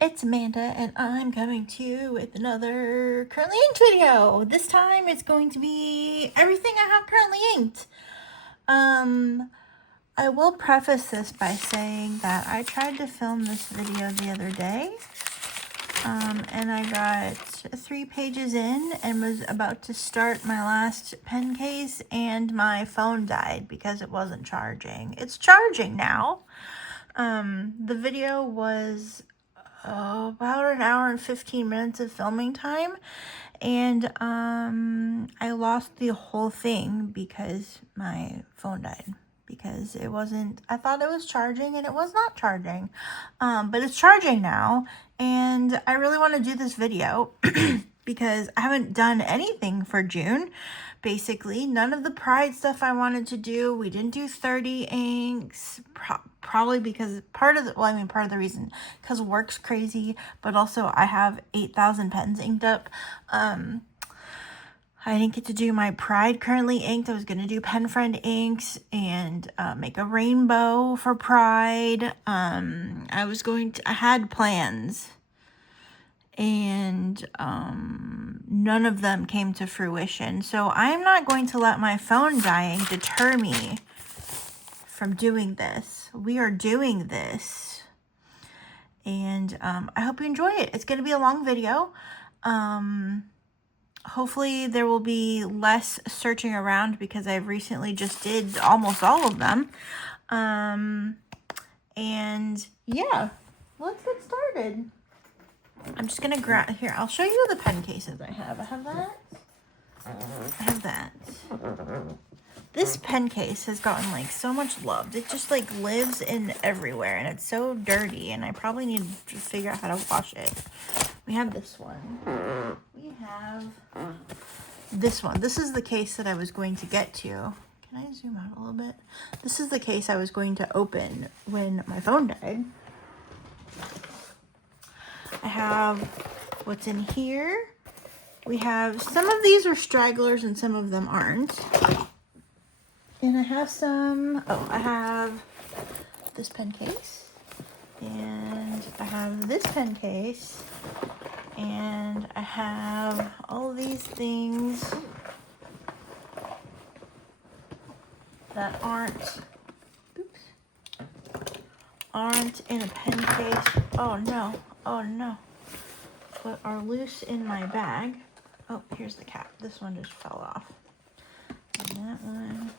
it's Amanda, and I'm coming to you with another currently inked video. This time it's going to be everything I have currently inked. I will preface this by saying that I tried to film this video the other day, and I got 3 pages in and was about to start my last pen case, and my phone died because it wasn't charging. It's charging now. The video was about an hour and 15 minutes of filming time, and I lost the whole thing because my phone died, because it wasn't, I thought it was charging and it was not charging, but it's charging now, and I really want to do this video because I haven't done anything for June. Basically, none of the Pride stuff I wanted to do. We didn't do 30 inks, probably because part of the reason, because work's crazy, but also I have 8,000 pens inked up. I didn't get to do my Pride currently inked. I was going to do Pen Friend inks and make a rainbow for Pride. I had plans, and none of them came to fruition. So I'm not going to let my phone dying deter me from doing this. We are doing this, and I hope you enjoy it. It's going to be a long video. Hopefully there will be less searching around because I've recently just did almost all of them. And yeah, let's get started. I'm just gonna grab here. I'll show you the pen cases I have. I have that. I have that. This pen case has gotten like so much love. It just like lives in everywhere, and it's so dirty, and I probably need to figure out how to wash it. We have this one. We have this one. This is the case that I was going to get to. Can I zoom out a little bit? This is the case I was going to open when my phone died. I have what's in here. We have, some of these are stragglers and some of them aren't. And I have some, I have this pen case. And I have this pen case. And I have all these things that aren't in a pen case. Oh no, but are loose in my bag. Oh, here's the cap. This one just fell off. And that one.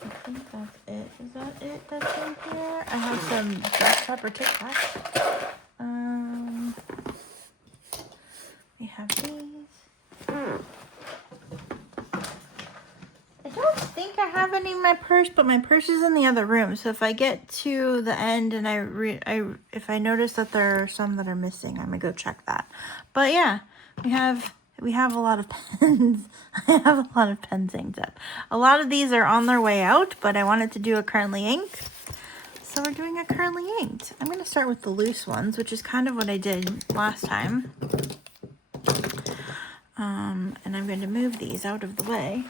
I think that's it. Is that it that's in here? I have some Dust Pepper Tic Tacs. We have these. I don't think I have any in my purse, but my purse is in the other room. So if I get to the end and if I notice that there are some that are missing, I'm gonna go check that. But yeah, we have a lot of pens. I have a lot of pens inked up. A lot of these are on their way out, but I wanted to do a currently inked, so we're doing a currently inked. I'm gonna start with the loose ones, which is kind of what I did last time. And I'm going to move these out of the way.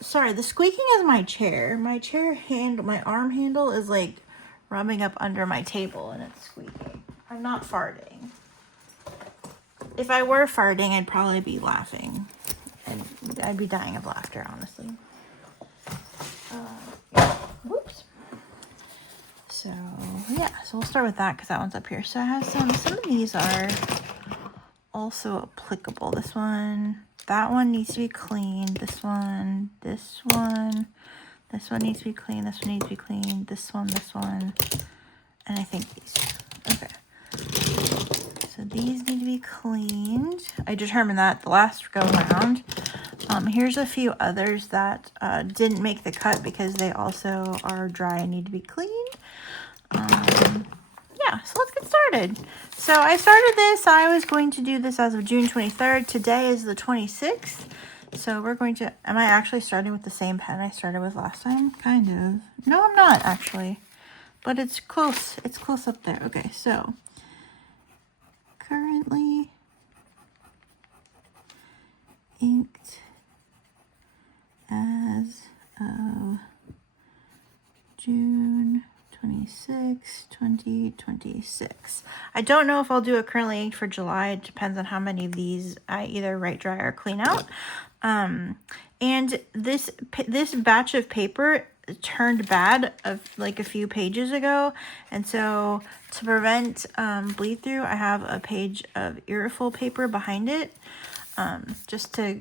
Sorry, the squeaking is my chair. My chair handle, my arm handle is like rubbing up under my table and it's squeaking. I'm not farting. If I were farting, I'd probably be laughing. And I'd be dying of laughter, honestly. Yeah. Whoops. So, yeah. So we'll start with that because that one's up here. So I have some of these are also applicable. This one, that one needs to be cleaned. This one needs to be clean. This one needs to be cleaned. This one, and I think these. Okay. So these need to be cleaned. I determined that the last go around. Here's a few others that didn't make the cut because they also are dry and need to be cleaned. Yeah, so let's get started. So I started this. I was going to do this as of June 23rd. Today is the 26th. So we're going to, am I actually starting with the same pen I started with last time? Kind of. No, I'm not actually. But it's close. It's close up there. Okay, so currently inked as of June 26, 2026. I don't know if I'll do acrylic ink for July. It depends on how many of these I either write dry or clean out. And this batch of paper turned bad like a few pages ago, and so to prevent bleed through, I have a page of irrefill paper behind it. Just to,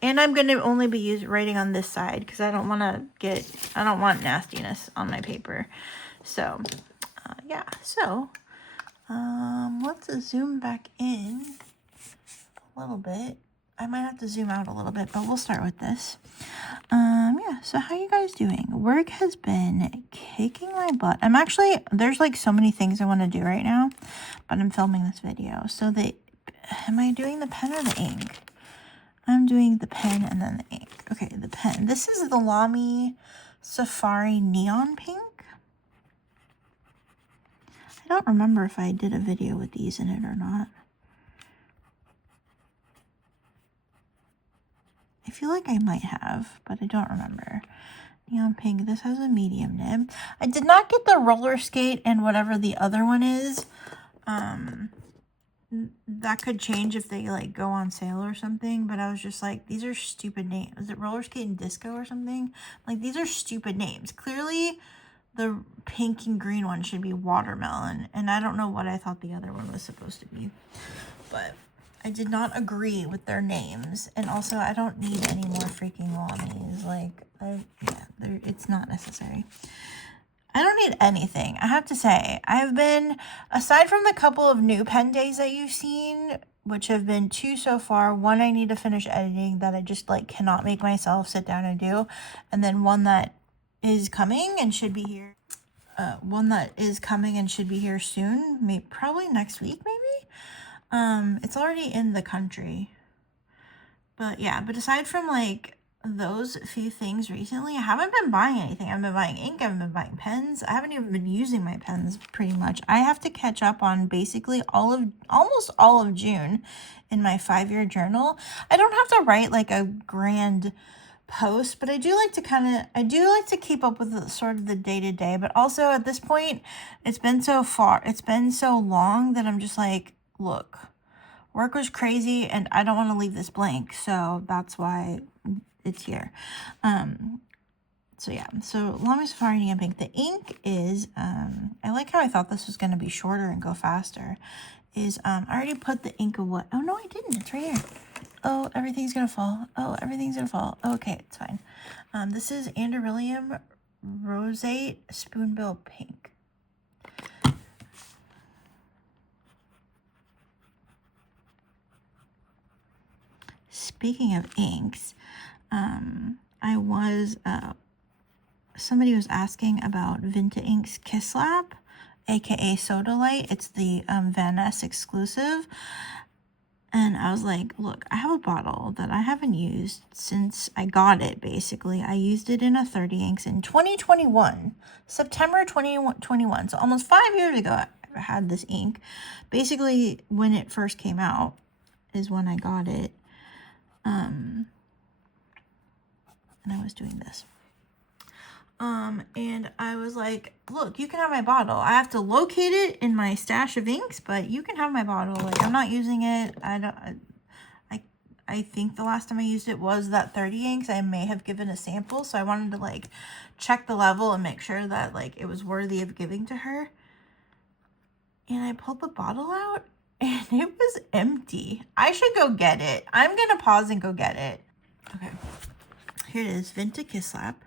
and I'm going to only be writing on this side because I don't want nastiness on my paper. So, yeah, so, let's zoom back in a little bit. I might have to zoom out a little bit, but we'll start with this. Yeah, so how you guys doing? Work has been kicking my butt. There's like so many things I want to do right now, but I'm filming this video. So am I doing the pen or the ink? I'm doing the pen and then the ink. Okay, the pen. This is the Lamy Safari Neon Pink. I don't remember if I did a video with these in it or not. I feel like I might have, but I don't remember. Neon Pink. This has a medium nib. I did not get the roller skate and whatever the other one is. That could change if they like go on sale or something, but I was just like, these are stupid names. Is it roller skate and disco or something? Like, these are stupid names. Clearly the pink and green one should be watermelon, and I don't know what I thought the other one was supposed to be, but I did not agree with their names. And also, I don't need any more freaking Lamies. Like, it's not necessary. I don't need anything. I have to say, I've been, aside from the couple of new pen days that you've seen, which have been 2 so far, one I need to finish editing that I just like cannot make myself sit down and do, and then one that is coming and should be here. Soon, maybe probably next week, maybe. It's already in the country. But yeah, but aside from like those few things recently, I haven't been buying anything. I've been buying ink, I haven't been buying pens. I haven't even been using my pens pretty much. I have to catch up on basically almost all of June in my 5-year journal. I don't have to write like a grand post, but I do like to keep up with the sort of the day-to-day, but also at this point, it's been so long that I'm just like, look, work was crazy and I don't want to leave this blank, so that's why it's here. So yeah, so Lamy Safari Neon Pink. The ink is, I like how I thought this was going to be shorter and go faster, is, I already put the ink away. Oh, no, I didn't. It's right here. Oh, everything's going to fall. Oh, everything's going to fall. Okay, it's fine. This is Anderillium Roseate Spoonbill Pink. Speaking of inks, somebody was asking about Vinta Ink's Kiss Lap, aka Soda Light. It's the Van Ness exclusive. And I was like, look, I have a bottle that I haven't used since I got it, basically. I used it in a 30 inks in 2021, September 2021. So almost 5 years ago, I had this ink. Basically, when it first came out is when I got it. And I was doing this. And I was like, look, you can have my bottle. I have to locate it in my stash of inks, but you can have my bottle. Like, I'm not using it. I think the last time I used it was that 30 inks. I may have given a sample, so I wanted to like check the level and make sure that like it was worthy of giving to her. And I pulled the bottle out and it was empty. I should go get it. I'm gonna pause and go get it. Okay, here it is, Vinta Kiss Lap.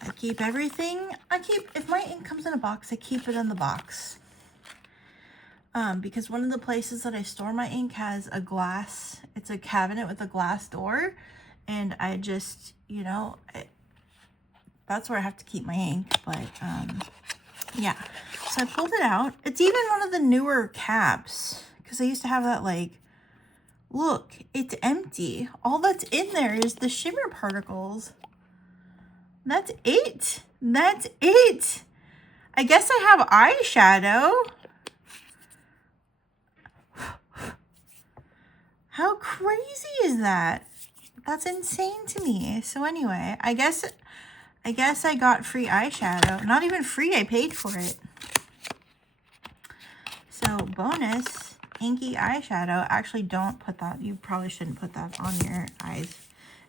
I keep everything. If my ink comes in a box, I keep it in the box. Because one of the places that I store my ink has a glass, it's a cabinet with a glass door, and I just, that's where I have to keep my ink, but, yeah. So I pulled it out. It's even one of the newer caps, because I used to have that, like, look, it's empty. All that's in there is the shimmer particles. That's it. That's it. I guess I have eyeshadow. How crazy is that? That's insane to me. So anyway, I guess I guess I got free eyeshadow. Not even free, I paid for it. So bonus, inky eyeshadow. Actually, don't put that. You probably shouldn't put that on your eyes.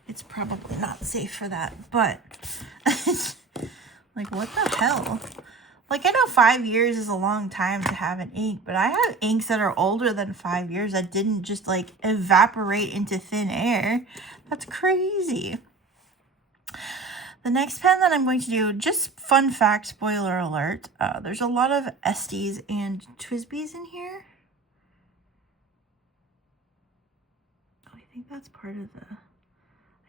It's probably not safe for that. But, like, what the hell? Like, I know 5 years is a long time to have an ink, but I have inks that are older than 5 years that didn't just, like, evaporate into thin air. That's crazy. The next pen that I'm going to do, just fun fact, spoiler alert, there's a lot of Estes and Twisbys in here. Oh, I think that's part of the...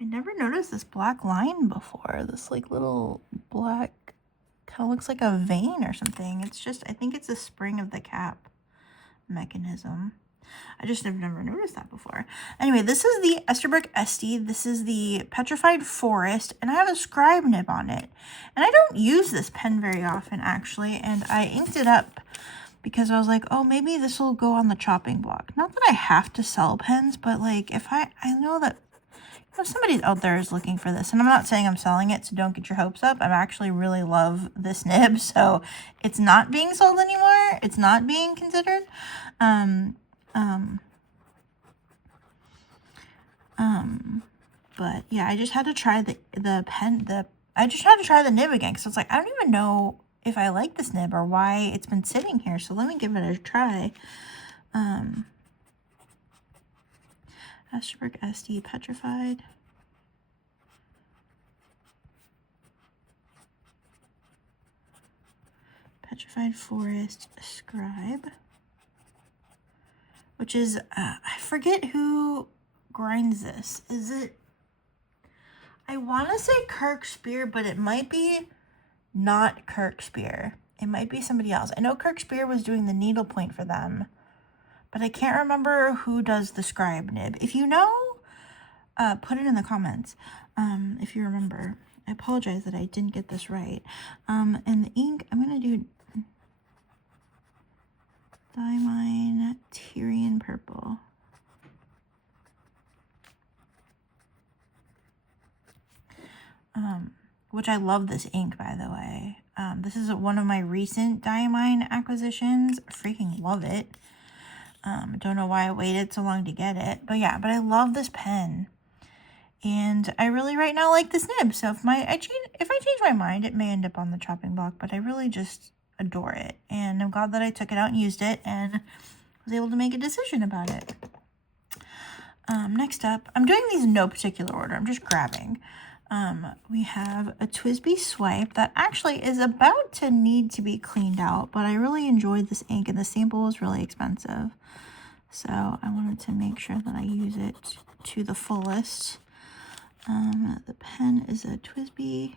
I never noticed this black line before. This, like, little black... kind of looks like a vein or something. It's just, I think it's a spring of the cap mechanism. I just have never noticed that before. Anyway, this is the Esterbrook Esty. This is the Petrified Forest, and I have a scribe nib on it. And I don't use this pen very often, actually, and I inked it up because I was like, oh, maybe this will go on the chopping block. Not that I have to sell pens, but, like, if I know that if somebody out there is looking for this, and I'm not saying I'm selling it, so don't get your hopes up. I actually really love this nib, so it's not being sold anymore. It's not being considered. But yeah, I just had to try I just had to try the nib again, because it's like, I don't even know if I like this nib or why it's been sitting here, so let me give it a try. Esterbrook SD Petrified. Petrified Forest Scribe. Which is, I forget who grinds this. Is it, I want to say Kirk Spear, but it might be not Kirk Spear. It might be somebody else. I know Kirk Spear was doing the needlepoint for them, but I can't remember who does the scribe nib. If you know, put it in the comments if you remember. I apologize that I didn't get this right. And the ink, I'm going to do Diamine Tyrian Purple. Which I love this ink, by the way. This is one of my recent Diamine acquisitions. I freaking love it. Don't know why I waited so long to get it. But yeah, but I love this pen. And I really right now like this nib. So if I change my mind, it may end up on the chopping block. But I really just adore it. And I'm glad that I took it out and used it. And was able to make a decision about it. Next up, I'm doing these in no particular order. I'm just grabbing. We have a Twisby Swipe that actually is about to need to be cleaned out, but I really enjoyed this ink and the sample was really expensive. So I wanted to make sure that I use it to the fullest. The pen is a Twisby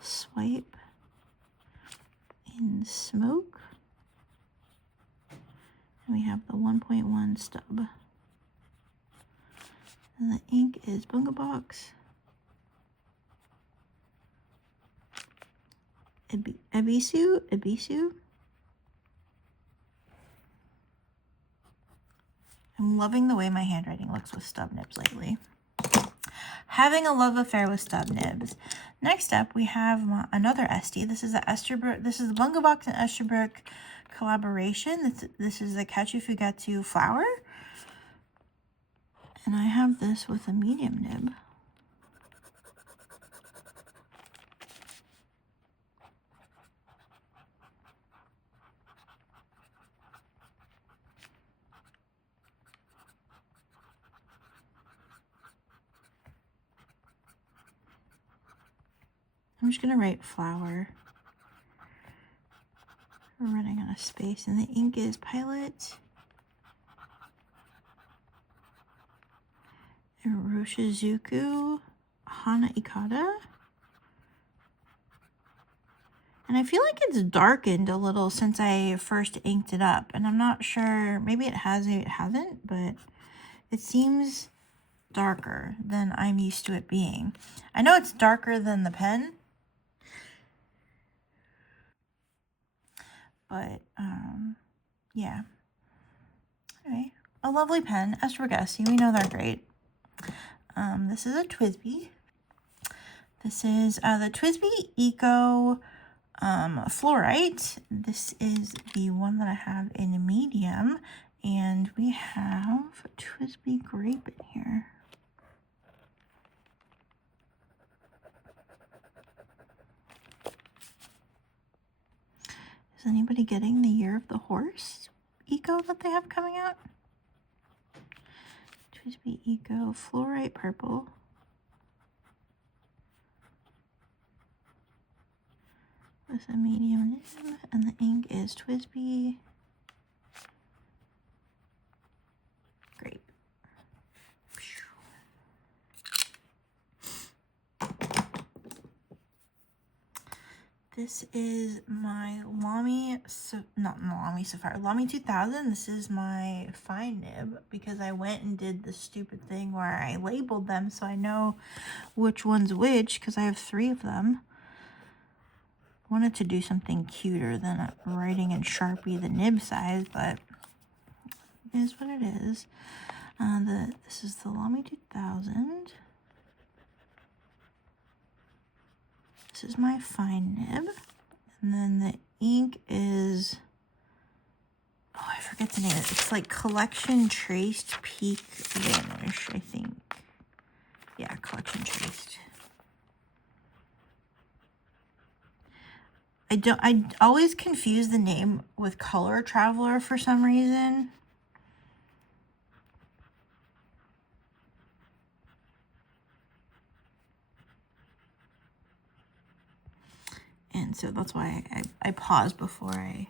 Swipe in Smoke. And we have the 1.1 stub. And the ink is Bunga Box. Ebisu. I'm loving the way my handwriting looks with stub nibs lately. Having a love affair with stub nibs. Next up, we have another Esty. This is the Esterbrook. This is the Bunga Box and Esterbrook collaboration. This is the Kachu Fugatsu flower. And I have this with a medium nib. I'm just going to write flower. We're running out of space. And the ink is Pilot. Roshizuku Hana Ikata. And I feel like it's darkened a little since I first inked it up. And I'm not sure, maybe it has, maybe it hasn't, but it seems darker than I'm used to it being. I know it's darker than the pen. But, yeah. Anyway, a lovely pen. Esterbrook, we know they're great. This is a Twisby. This is the TWSBI Eco Fluorite. This is the one that I have in a medium, and we have TWSBI Grape in here. Is anybody getting the Year of the Horse Eco that they have coming out? TWSBI Eco Fluorite Purple. With a medium nib, and the ink is TWSBI Grape. This is my Lamy, Lamy 2000. This is my fine nib because I went and did the stupid thing where I labeled them so I know which one's which because I have 3 of them. Wanted to do something cuter than writing in Sharpie the nib size, but it is what it is. This is the Lamy 2000. This is my fine nib, and then the ink is, oh, I forget the name. It's like Collection Traced Peak Vanish, I think. Yeah, Collection Traced. I always confuse the name with Color Traveler for some reason. And so that's why I pause before I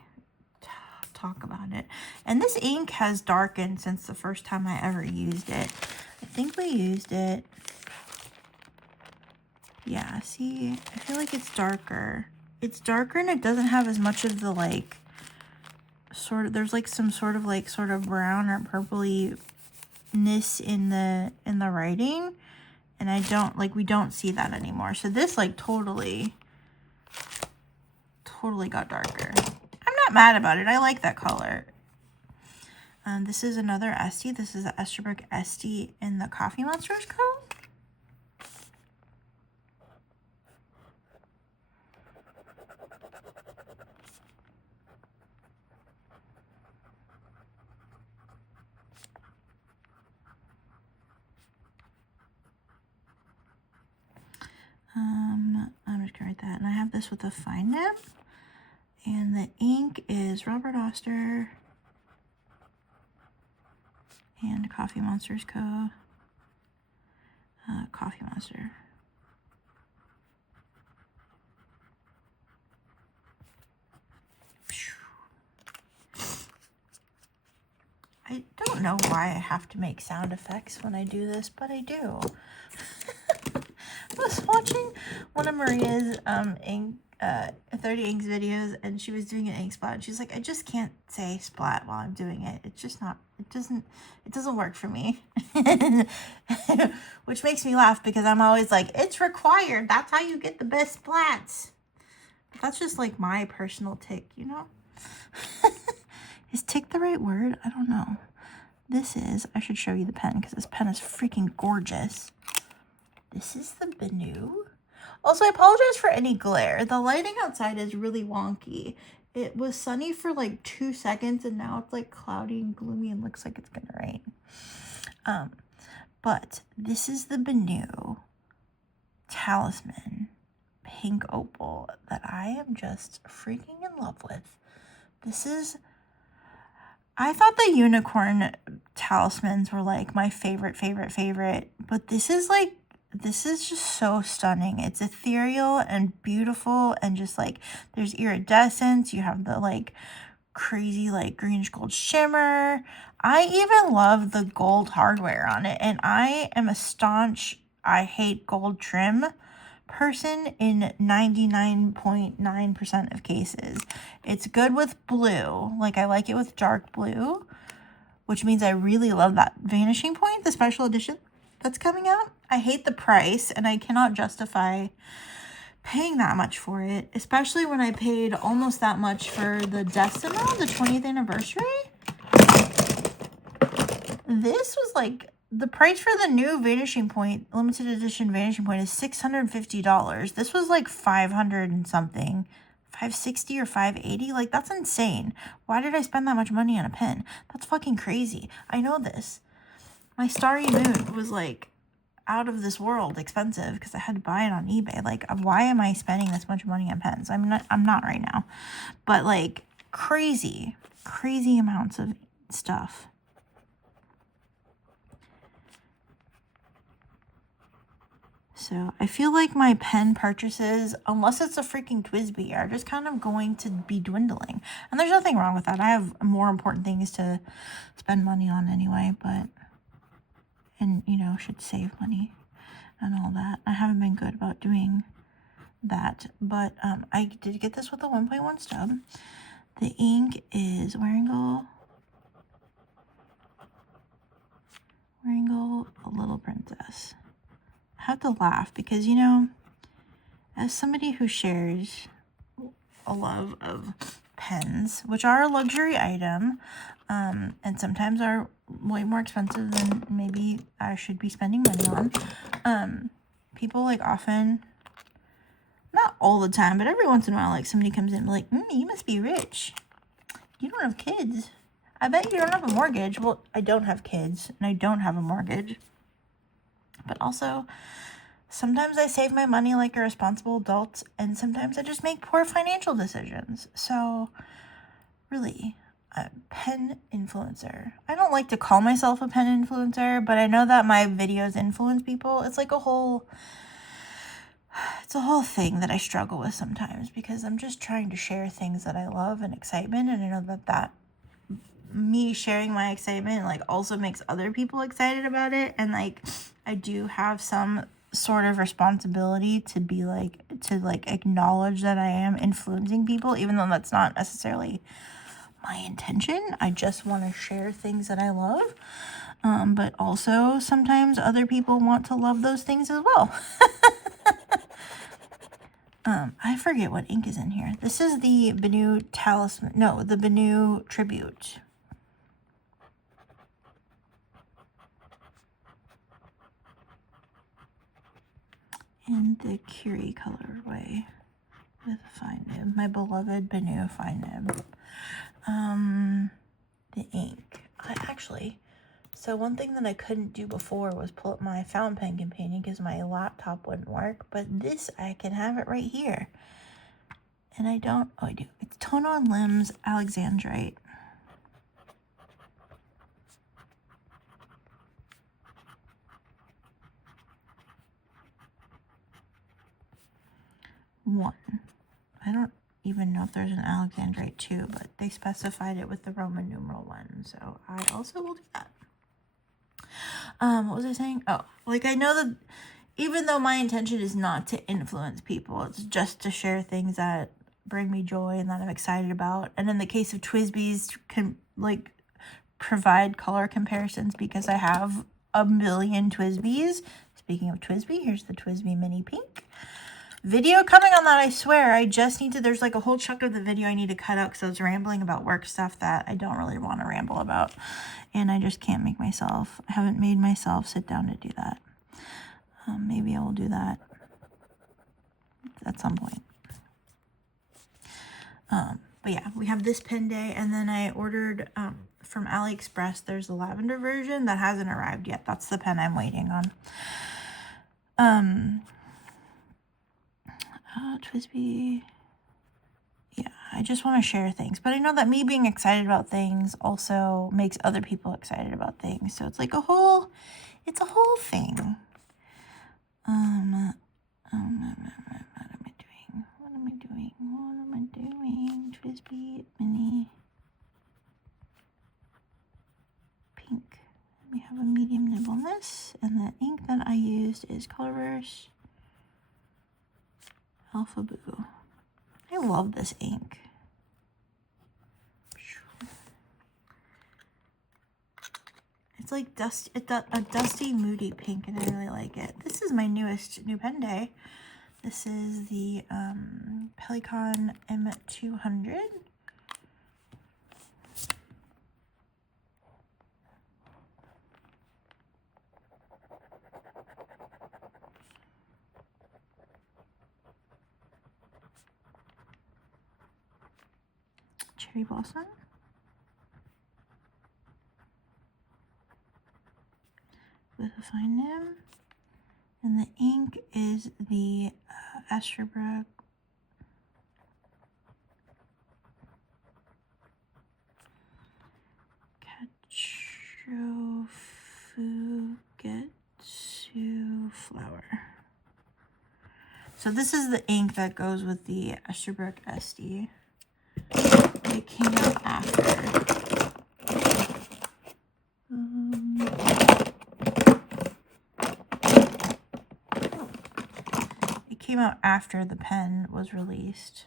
talk about it. And this ink has darkened since the first time I ever used it. I think we used it. Yeah, see, I feel like it's darker. It's darker and it doesn't have as much of the like, there's like some sort of brown or purpley-ness in the writing. And we don't see that anymore. So this like totally got darker. I'm not mad about it. I like that color. This is another Esty. This is the Esterbrook Esty in the Coffee Monsters Co. I'm just gonna write that. And I have this with a fine nib. And the ink is Robert Oster and Coffee Monsters Co. Coffee Monster. I don't know why I have to make sound effects when I do this, but I do. I was watching one of Maria's 30 inks videos, and she was doing an ink splat, and she's like, I just can't say splat while I'm doing it. It's just not, it doesn't work for me. Which makes me laugh because I'm always like, it's required. That's how you get the best splats. But that's just like my personal tick, you know? Is tick the right word? I don't know. This is, I should show you the pen because this pen is freaking gorgeous. This is the Benu. Also, I apologize for any glare. The lighting outside is really wonky. It was sunny for like 2 seconds and now it's like cloudy and gloomy and looks like it's gonna rain. But this is the Benu Talisman Pink Opal that I am just freaking in love with. This is, I thought the unicorn talismans were like my favorite, but this is just so stunning. It's ethereal and beautiful and just like there's iridescence. You have the like crazy like greenish gold shimmer. I even love the gold hardware on it, and I am a staunch I hate gold trim person in 99.9% of cases. It's good with blue. Like I like it with dark blue, which means I really love that Vanishing Point, the special edition that's coming out. I hate the price and I cannot justify paying that much for it, especially when I paid almost that much for the Decima, the 20th anniversary. This was like the price for the new Vanishing Point, limited edition Vanishing Point, is $650. This was like 500 and something. 560 or 580. Like, that's insane. Why did I spend that much money on a pen? That's fucking crazy. I know this. My Starry Moon was like out of this world expensive because I had to buy it on eBay. Like, why am I spending this much money on pens? I'm not right now. But like crazy amounts of stuff. So I feel like my pen purchases, unless it's a freaking TWSBI, are just kind of going to be dwindling. And there's nothing wrong with that. I have more important things to spend money on anyway, and you know, should save money and all that. I haven't been good about doing that, but I did get this with a 1.1 stub. The ink is Waringal A Little Princess. I have to laugh because, you know, as somebody who shares a love of pens, which are a luxury item, and sometimes are way more expensive than maybe I should be spending money on, people like often, not all the time, but every once in a while, like somebody comes in and like, you must be rich. You don't have kids. I bet you don't have a mortgage. Well, I don't have kids and I don't have a mortgage. But also, sometimes I save my money like a responsible adult, and sometimes I just make poor financial decisions. So, really, a pen influencer. I don't like to call myself a pen influencer, but I know that my videos influence people. It's like a whole thing that I struggle with sometimes because I'm just trying to share things that I love and excitement, and I know that me sharing my excitement like also makes other people excited about it, and like I do have some sort of responsibility to be like acknowledge that I am influencing people, even though that's not necessarily my intention. I just want to share things that I love, but also sometimes other people want to love those things as well. I forget what ink is in here. This is the Benu Talisman. No, the Benu Tribute. In the Curie colorway with a fine nib. My beloved Benu fine nib. The ink. So one thing that I couldn't do before was pull up my fountain pen companion because my laptop wouldn't work. But this, I can have it right here. And I don't, I do. It's Tono and Limbs Alexandrite. One. I don't even know if there's an Alexandrite 2, but they specified it with the Roman numeral 1, so I also will do that. What was I saying? Oh, like I know that even though my intention is not to influence people, it's just to share things that bring me joy and that I'm excited about. And in the case of TWSBIs, can like provide color comparisons because I have a million TWSBIs. Speaking of TWSBI, here's the TWSBI Mini Pink. Video coming on that, I swear. I just need to, there's like a whole chunk of the video I need to cut out because I was rambling about work stuff that I don't really want to ramble about. And I just can't make myself, I haven't made myself sit down to do that. Maybe I will do that at some point. But yeah, we have this pen day, and then I ordered from AliExpress, there's the lavender version that hasn't arrived yet. That's the pen I'm waiting on. TWSBI. Yeah, I just want to share things. But I know that me being excited about things also makes other people excited about things. So it's like a whole thing. What am I doing? TWSBI Mini Pink. We have a medium nib on this. And the ink that I used is Colorverse Alpha Boo. I love this ink. It's like a dusty, moody pink, and I really like it. This is my new pen day. This is the Pelikan M200. Cherry Blossom. With a fine nib. And the ink is the Esterbrook Cachofugetsu Flower. So this is the ink that goes with the Esterbrook SD. It came out after. It came out after the pen was released.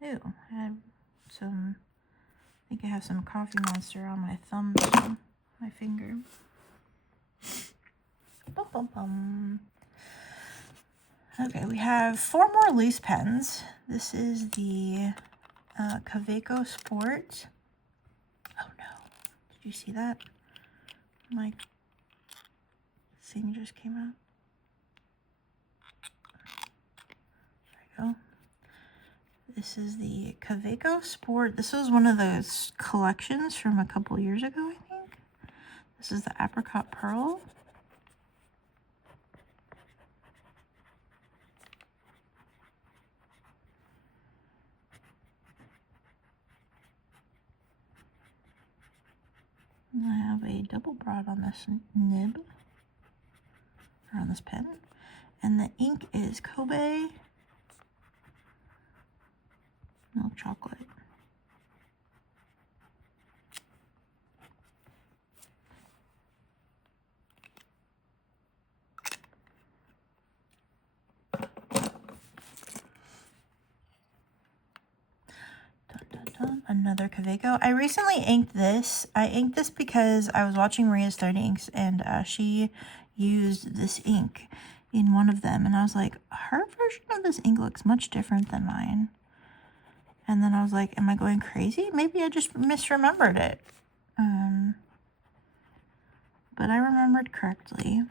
Ew, I have some, I think I have some Coffee Monster on my thumb, so my finger. Bum, bum, bum. Okay, we have 4 more loose pens. This is the Kaweco Sport. Oh no, did you see that? My thing just came out. There we go. This is the Kaweco Sport. This was one of those collections from a couple years ago, I think. This is the Apricot Pearl. And I have a double broad on this nib, or on this pen. And the ink is Kobe Milk Chocolate. Another Kaweco. I recently inked this. I inked this because I was watching Maria's Thread Inks and she used this ink in one of them. And I was like, her version of this ink looks much different than mine. And then I was like, am I going crazy? Maybe I just misremembered it. But I remembered correctly.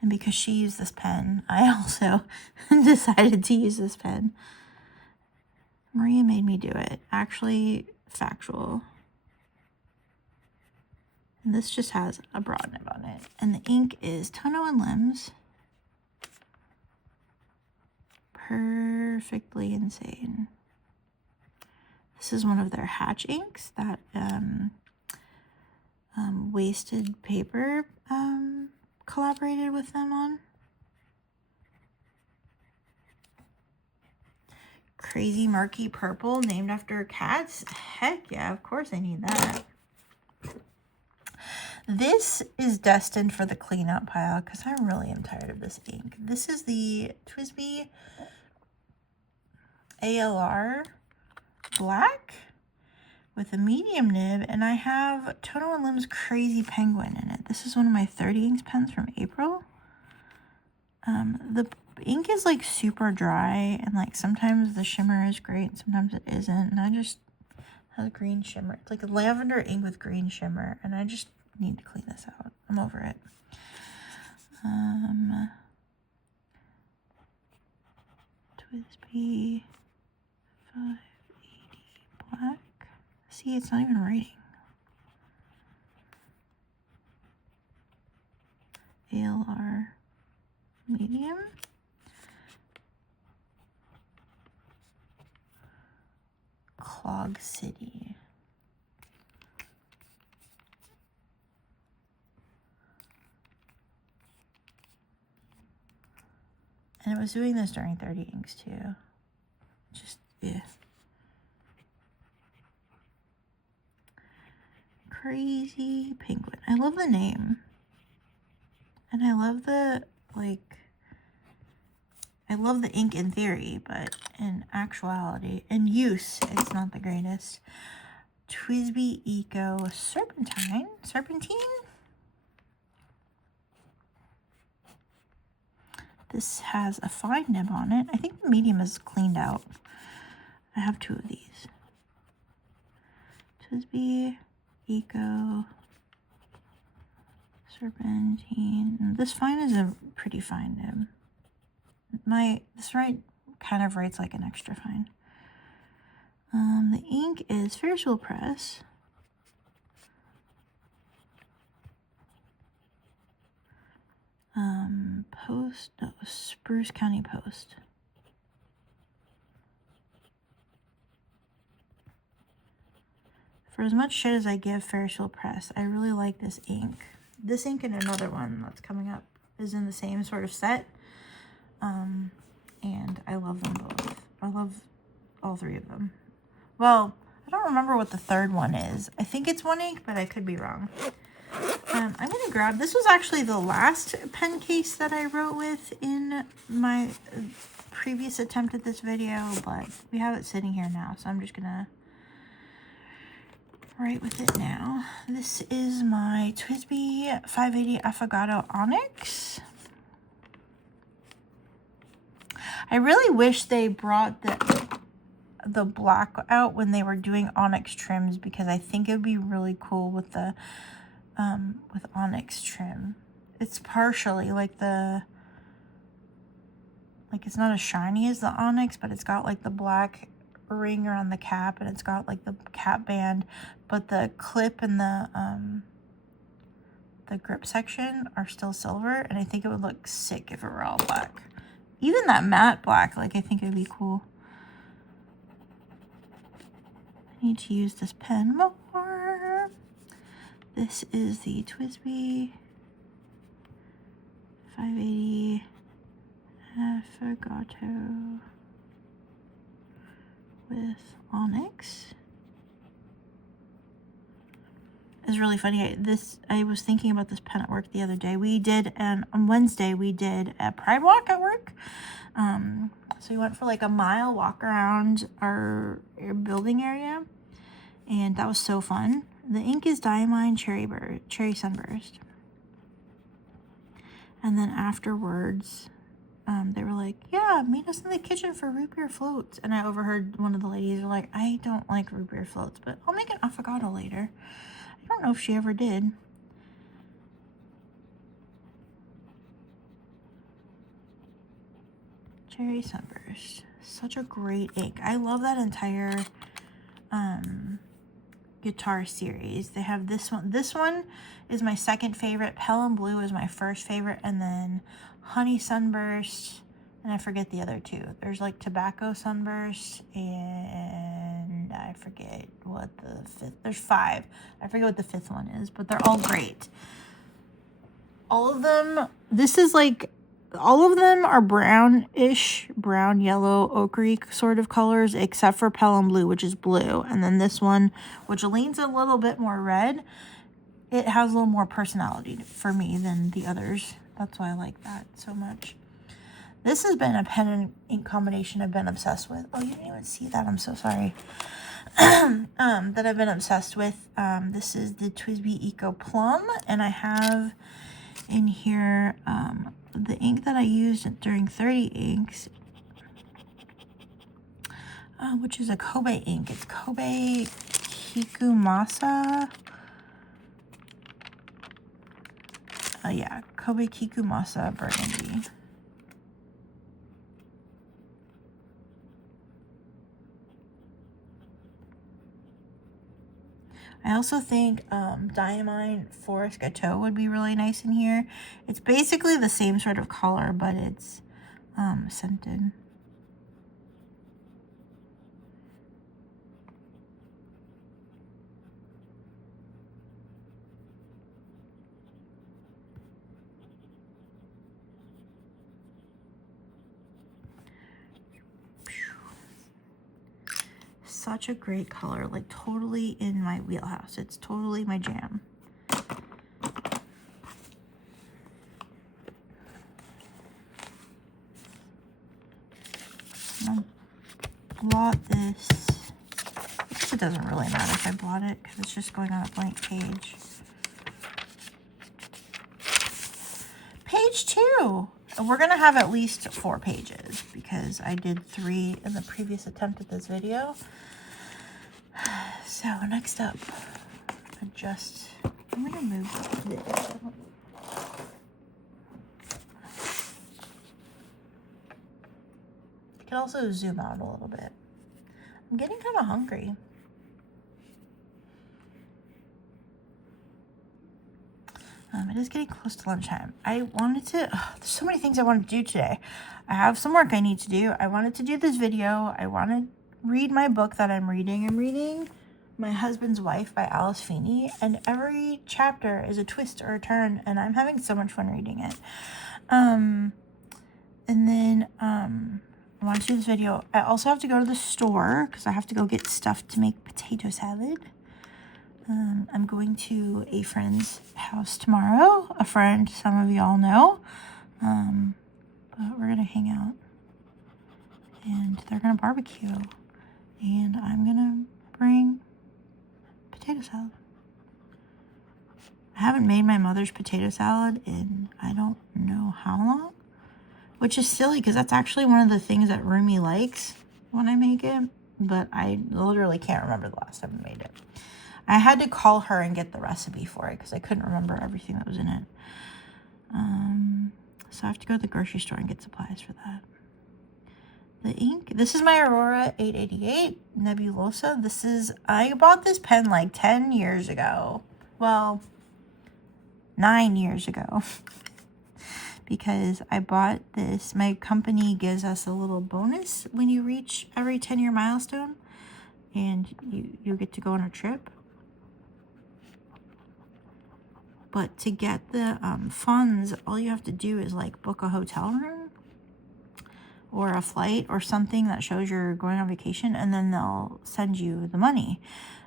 And because she used this pen, I also decided to use this pen. Maria made me do it. Actually, factual. And this just has a broad nib on it. And the ink is Tono and Limbs. Perfectly Insane. This is one of their Hatch inks that Wasted Paper collaborated with them on. Crazy Murky Purple, named after cats. Heck yeah, of course I need that. This is destined for the cleanup pile because I really am tired of this ink. This is the TWSBI ALR Black with a medium nib, and I have Tono and Limbs Crazy Penguin in it. This is one of my 30 inks pens from April. The ink is like super dry, and like sometimes the shimmer is great and sometimes it isn't, and I just have green shimmer. It's like a lavender ink with green shimmer, and I just need to clean this out. I'm over it. TWSBI 580 Black. See, it's not even writing. ALR medium. Clog City. And it was doing this during 30 inks too. Just, yeah. Crazy Penguin. I love the name. And I love the, like, I love the ink in theory, but in actuality, in use, it's not the greatest. TWSBI Eco Serpentine. This has a fine nib on it. I think the medium is cleaned out. I have 2 of these. TWSBI Eco Serpentine. This fine is a pretty fine nib. This right kind of writes like an extra fine. The ink is Ferris Wheel Press. Spruce County Post. For as much shit as I give Ferris Wheel Press, I really like this ink. This ink and another one that's coming up is in the same sort of set. And I love them both. I love all three of them. Well, I don't remember what the third one is. I think it's one ink, but I could be wrong. I'm going to grab, this was actually the last pen case that I wrote with in my previous attempt at this video, but we have it sitting here now, so I'm just going to write with it now. This is my TWSBI 580 Affogato Onyx. I really wish they brought the black out when they were doing onyx trims, because I think it would be really cool with the with onyx trim. It's partially like it's not as shiny as the onyx, but it's got like the black ring around the cap, and it's got like the cap band, but the clip and the grip section are still silver, and I think it would look sick if it were all black. Even that matte black, like, I think it would be cool. I need to use this pen more. This is the TWSBI 580 Affogato with onyx. It's really funny. I was thinking about this pen at work the other day. On Wednesday we did a pride walk at work. So we went for like a mile walk around our building area, and that was so fun. The ink is Diamine Cherry Sunburst. And then afterwards, they were like, yeah, meet us in the kitchen for root beer floats. And I overheard one of the ladies were like, I don't like root beer floats, but I'll make an affogato later. I don't know if she ever did. Cherry Sunburst. Such a great ink. I love that entire guitar series. They have this one. This one is my second favorite. Pelham Blue is my first favorite. And then Honey Sunburst. And I forget the other two. There's like Tobacco Sunburst, and I forget what the fifth. There's 5. I forget what the 5th one is, but they're all great. All of them. This is like, all of them are brownish, brown, yellow, ochre sort of colors, except for Pelham Blue, which is blue. And then this one, which leans a little bit more red, it has a little more personality for me than the others. That's why I like that so much. This has been a pen and ink combination I've been obsessed with. Oh, you didn't even see that. I'm so sorry. That I've been obsessed with. This is the TWSBI Eco Plum, and I have in here the ink that I used during 30 inks, which is a Kobe ink. It's Kobe Kikumasa. Yeah, Kobe Kikumasa Burgundy. I also think Diamine Forest Gâteau would be really nice in here. It's basically the same sort of color, but it's scented. Such a great color, like totally in my wheelhouse. It's totally my jam. I'll blot this. I guess it doesn't really matter if I blot it because it's just going on a blank page. Page 2. We're gonna have at least 4 pages because I did 3 in the previous attempt at this video. So next up, I'm gonna move this. You can also zoom out a little bit. I'm getting kind of hungry. It is getting close to lunchtime. I wanted to, there's so many things I want to do today. I have some work I need to do. I wanted to do this video. I want to read my book that I'm reading. I'm reading My Husband's Wife by Alice Feeney, and every chapter is a twist or a turn, and I'm having so much fun reading it. And then I want to do this video. I also have to go to the store because I have to go get stuff to make potato salad. I'm going to a friend's house tomorrow. A friend some of y'all know. But we're going to hang out. And they're going to barbecue. And I'm going to bring potato salad. I haven't made my mother's potato salad in I don't know how long. Which is silly because that's actually one of the things that Rumi likes when I make it. But I literally can't remember the last time I made it. I had to call her and get the recipe for it because I couldn't remember everything that was in it. So I have to go to the grocery store and get supplies for that. The ink. This is my Aurora 888 Nebulosa. I bought this pen like 10 years ago. Well, 9 years ago. Because I bought this. My company gives us a little bonus when you reach every 10-year milestone. And you get to go on a trip. But to get the funds, all you have to do is like book a hotel room or a flight or something that shows you're going on vacation, and then they'll send you the money.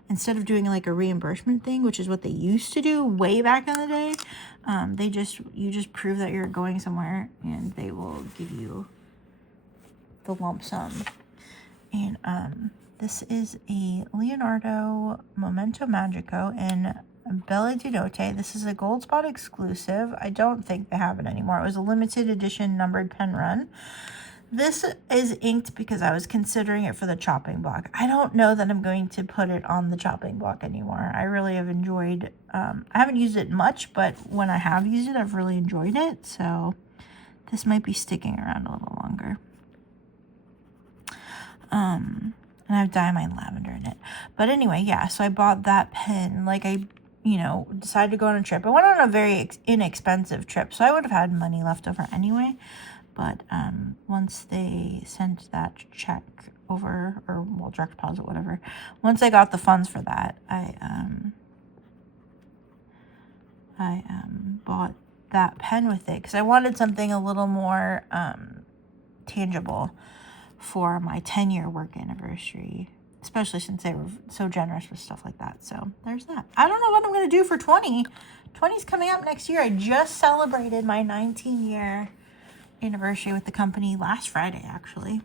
Instead of doing like a reimbursement thing, which is what they used to do way back in the day, you just prove that you're going somewhere and they will give you the lump sum. And this is a Leonardo Momento Magico in Bella di Notte. This is a Gold Spot exclusive. I don't think they have it anymore. It was a limited edition numbered pen run. This is inked because I was considering it for the chopping block. I don't know that I'm going to put it on the chopping block anymore. I really have enjoyed, I haven't used it much, but when I have used it, I've really enjoyed it. So this might be sticking around a little longer. And I have Diamine Lavender in it. But anyway, yeah, so I bought that pen. Like decided to go on a trip. I went on a very inexpensive trip, so I would have had money left over anyway. But once they sent that check over, or well, direct deposit, whatever, once I got the funds for that, I bought that pen with it because I wanted something a little more tangible for my 10-year work anniversary, especially since they were so generous with stuff like that. So there's that. I don't know what I'm going to do for 20. 20's coming up next year. I just celebrated my 19-year anniversary with the company last Friday, actually.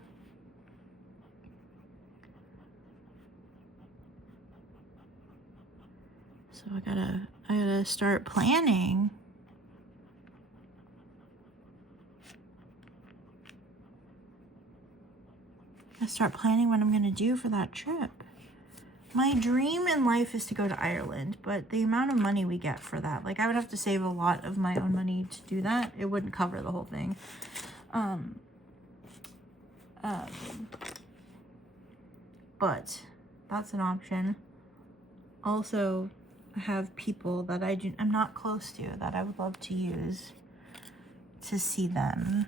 So I gotta start planning. I start planning what I'm going to do for that trip. My dream in life is to go to Ireland, but the amount of money we get for that, like I would have to save a lot of my own money to do that. It wouldn't cover the whole thing. But that's an option. Also, I have people that I'm not close to that I would love to use to see them.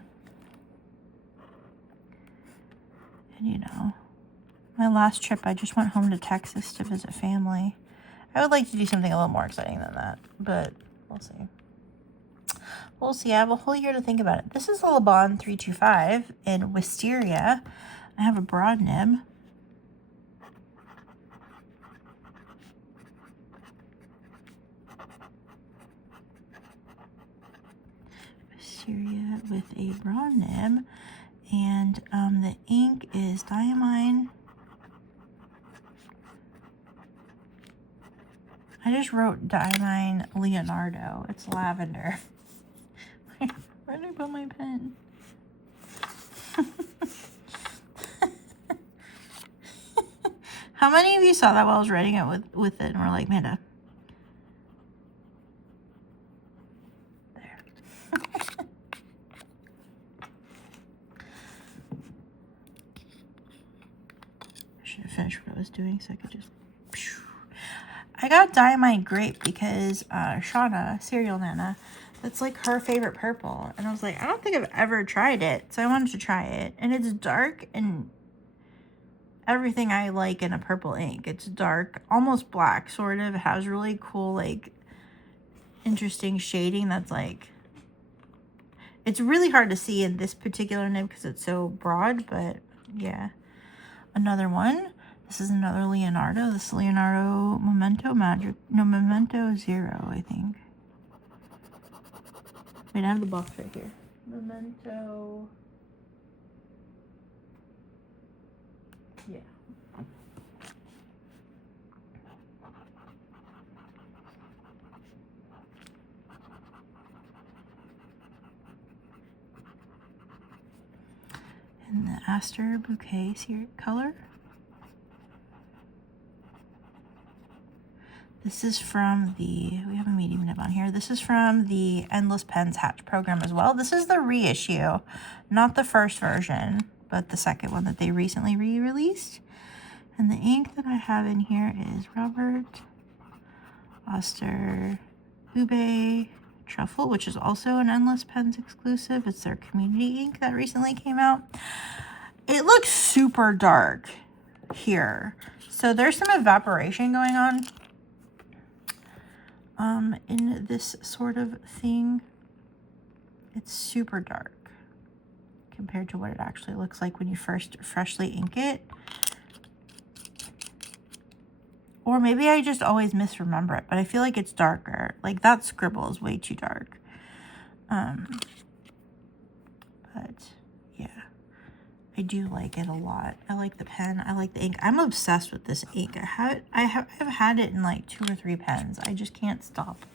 And my last trip, I just went home to Texas to visit family. I would like to do something a little more exciting than that, but we'll see. We'll see. I have a whole year to think about it. This is a Le Bon 325 in Wisteria. I have a broad nib. Wisteria with a broad nib. And the ink is Diamine. I just wrote Diamine Leonardo. It's lavender. Where did I put my pen? How many of you saw that while I was writing it with it and were like, Amanda? There. doing so I could just... I got Dynamite Grape because Shauna, Cereal Nana, that's like her favorite purple. And I was like, I don't think I've ever tried it. So I wanted to try it. And it's dark and everything I like in a purple ink. It's dark, almost black, sort of. It has really cool, like, interesting shading that's like... It's really hard to see in this particular nib because it's so broad, but yeah. Another one. This is another Leonardo. This is Leonardo Memento Magic. No, Memento Zero, I think. Wait, I have the box right here. Memento. Yeah. And the Aster Bouquet color. This is from the, we have a medium nib on here. This is from the Endless Pens Hatch program as well. This is the reissue, not the first version, but the second one that they recently re-released. And the ink that I have in here is Robert Oster Ube Truffle, which is also an Endless Pens exclusive. It's their community ink that recently came out. It looks super dark here. So there's some evaporation going on in this sort of thing. It's super dark compared to what it actually looks like when you first freshly ink it. Or maybe I just always misremember it, but I feel like it's darker. Like that scribble is way too dark. But yeah, I do like it a lot. I like the pen. I like the ink. I'm obsessed with this ink. I've had it in like 2 or 3 pens. I just can't stop.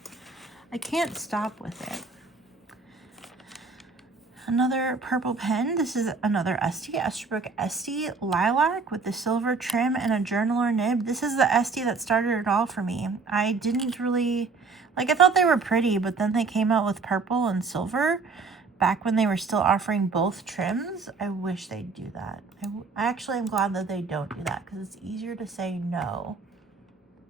I can't stop with it. Another purple pen. This is another Estie, Esterbrook Estie Lilac with the silver trim and a journaler nib. This is the Estie that started it all for me. I didn't really, like, I thought they were pretty, but then they came out with purple and silver back when they were still offering both trims. I wish they'd do that. I actually am glad that they don't do that because it's easier to say no,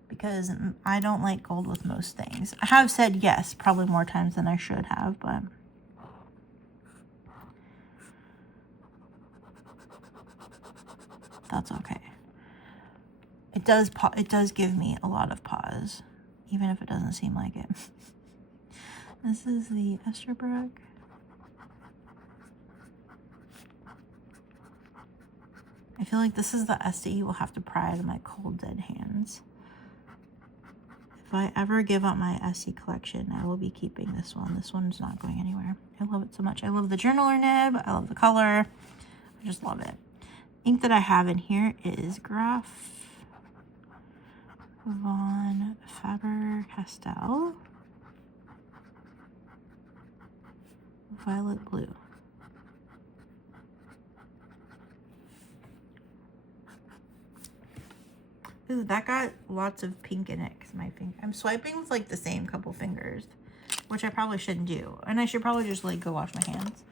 because I don't like gold with most things. I have said yes probably more times than I should have, but that's okay. It does give me a lot of pause, even if it doesn't seem like it. This is the Esterbrook. I feel like this is the Estie you will have to pry out of my cold dead hands. If I ever give up my Estie collection, I will be keeping this one. This one's not going anywhere. I love it so much. I love the journaler nib. I love the color. I just love it. Ink that I have in here is Graf von Faber-Castell Violet Blue. Ooh, that got lots of pink in it because my finger, I'm swiping with like the same couple fingers, which I probably shouldn't do. And I should probably just like go wash my hands.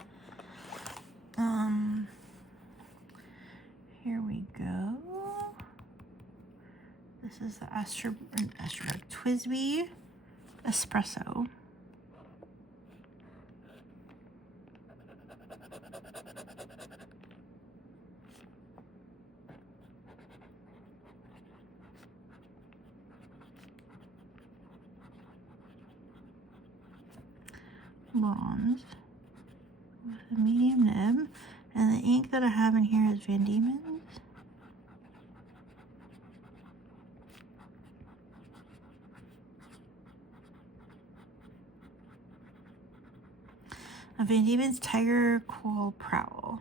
Here we go. This is the Esterbrook Twisby Espresso. Bronze with a medium nib. And the ink that I have in here is Van Diemen's. A Van Diemen's Tiger Coal Prowl.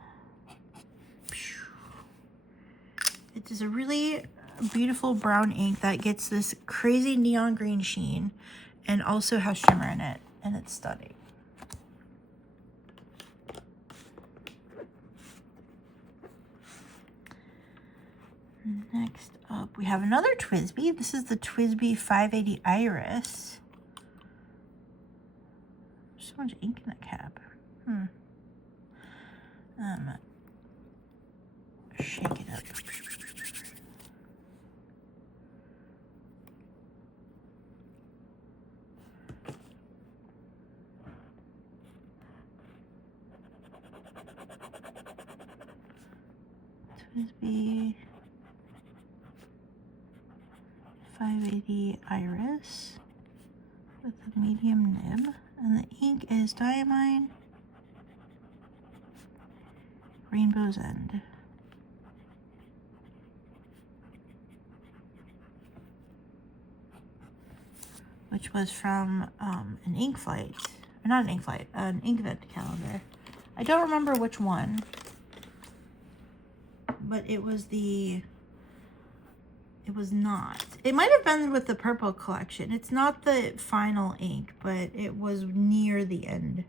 It is a really beautiful brown ink that gets this crazy neon green sheen and also has shimmer in it, and it's stunning. Next up, we have another Twisby. This is the Twisby 580 Iris. There's so much ink in the cap. Shake it up. TWSBI 580 Iris with a medium nib, and the ink is Diamine Rainbow's End. Which was from an ink flight, or not an ink flight, an ink event calendar. I don't remember which one, but it was not. It might have been with the purple collection. It's not the final ink, but it was near the end.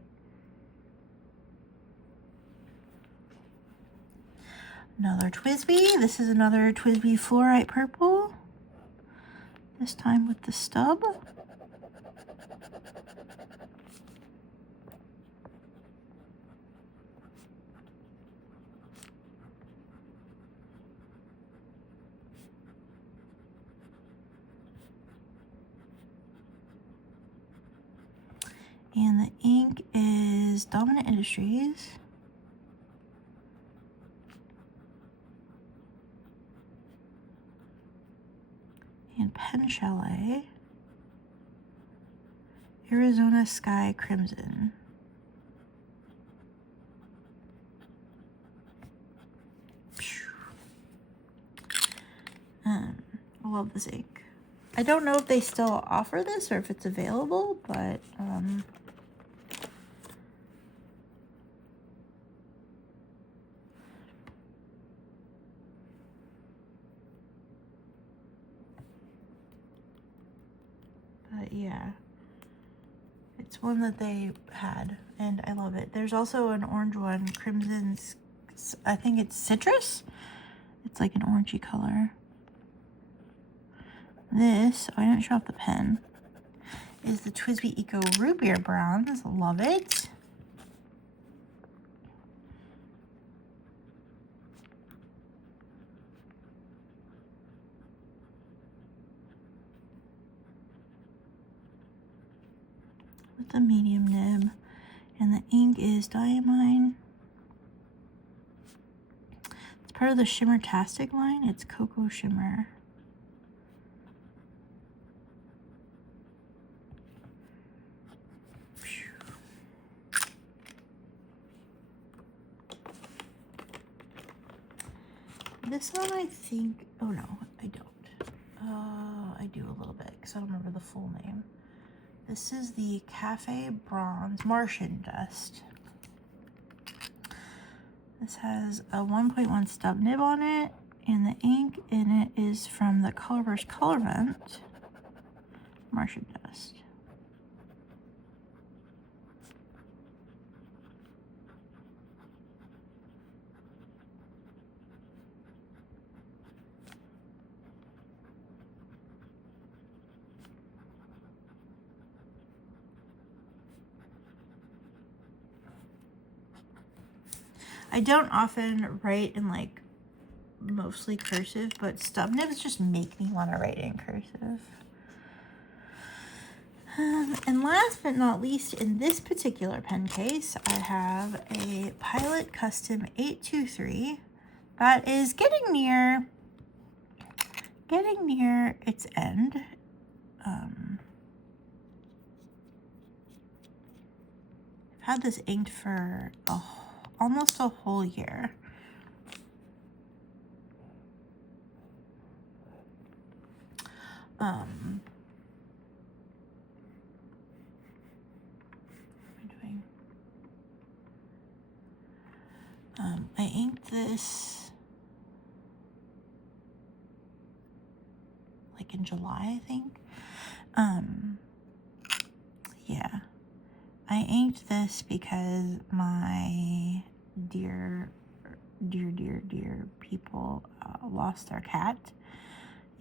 Another TWSBI. This is another TWSBI Fluorite Purple. This time with the stub. And the ink is Dominant Industries. And Pen Chalet. Arizona Sky Crimson. I love this ink. I don't know if they still offer this or if it's available, but yeah, it's one that they had, and I love it. There's also an orange one, Crimson, I think it's Citrus. It's like an orangey color. This, I didn't show off the pen, is the TWSBI Eco Root Beer Bronze. Love it. With the medium nib, and the ink is Diamine. It's part of the Shimmer-tastic line. It's Cocoa Shimmer. This one I think, oh no, I don't. I do a little bit because I don't remember the full name. This is the Cafe Bronze Martian Dust. This has a 1.1 stub nib on it, and the ink in it is from the Colorverse Color Vent Martian Dust. I don't often write in like mostly cursive, but stub nibs just make me want to write in cursive. And last but not least, in this particular pen case, I have a Pilot Custom 823 that is getting near its end. I've had this inked for almost a whole year. I inked this like in July, I think. Yeah, I inked this because my dear people lost their cat,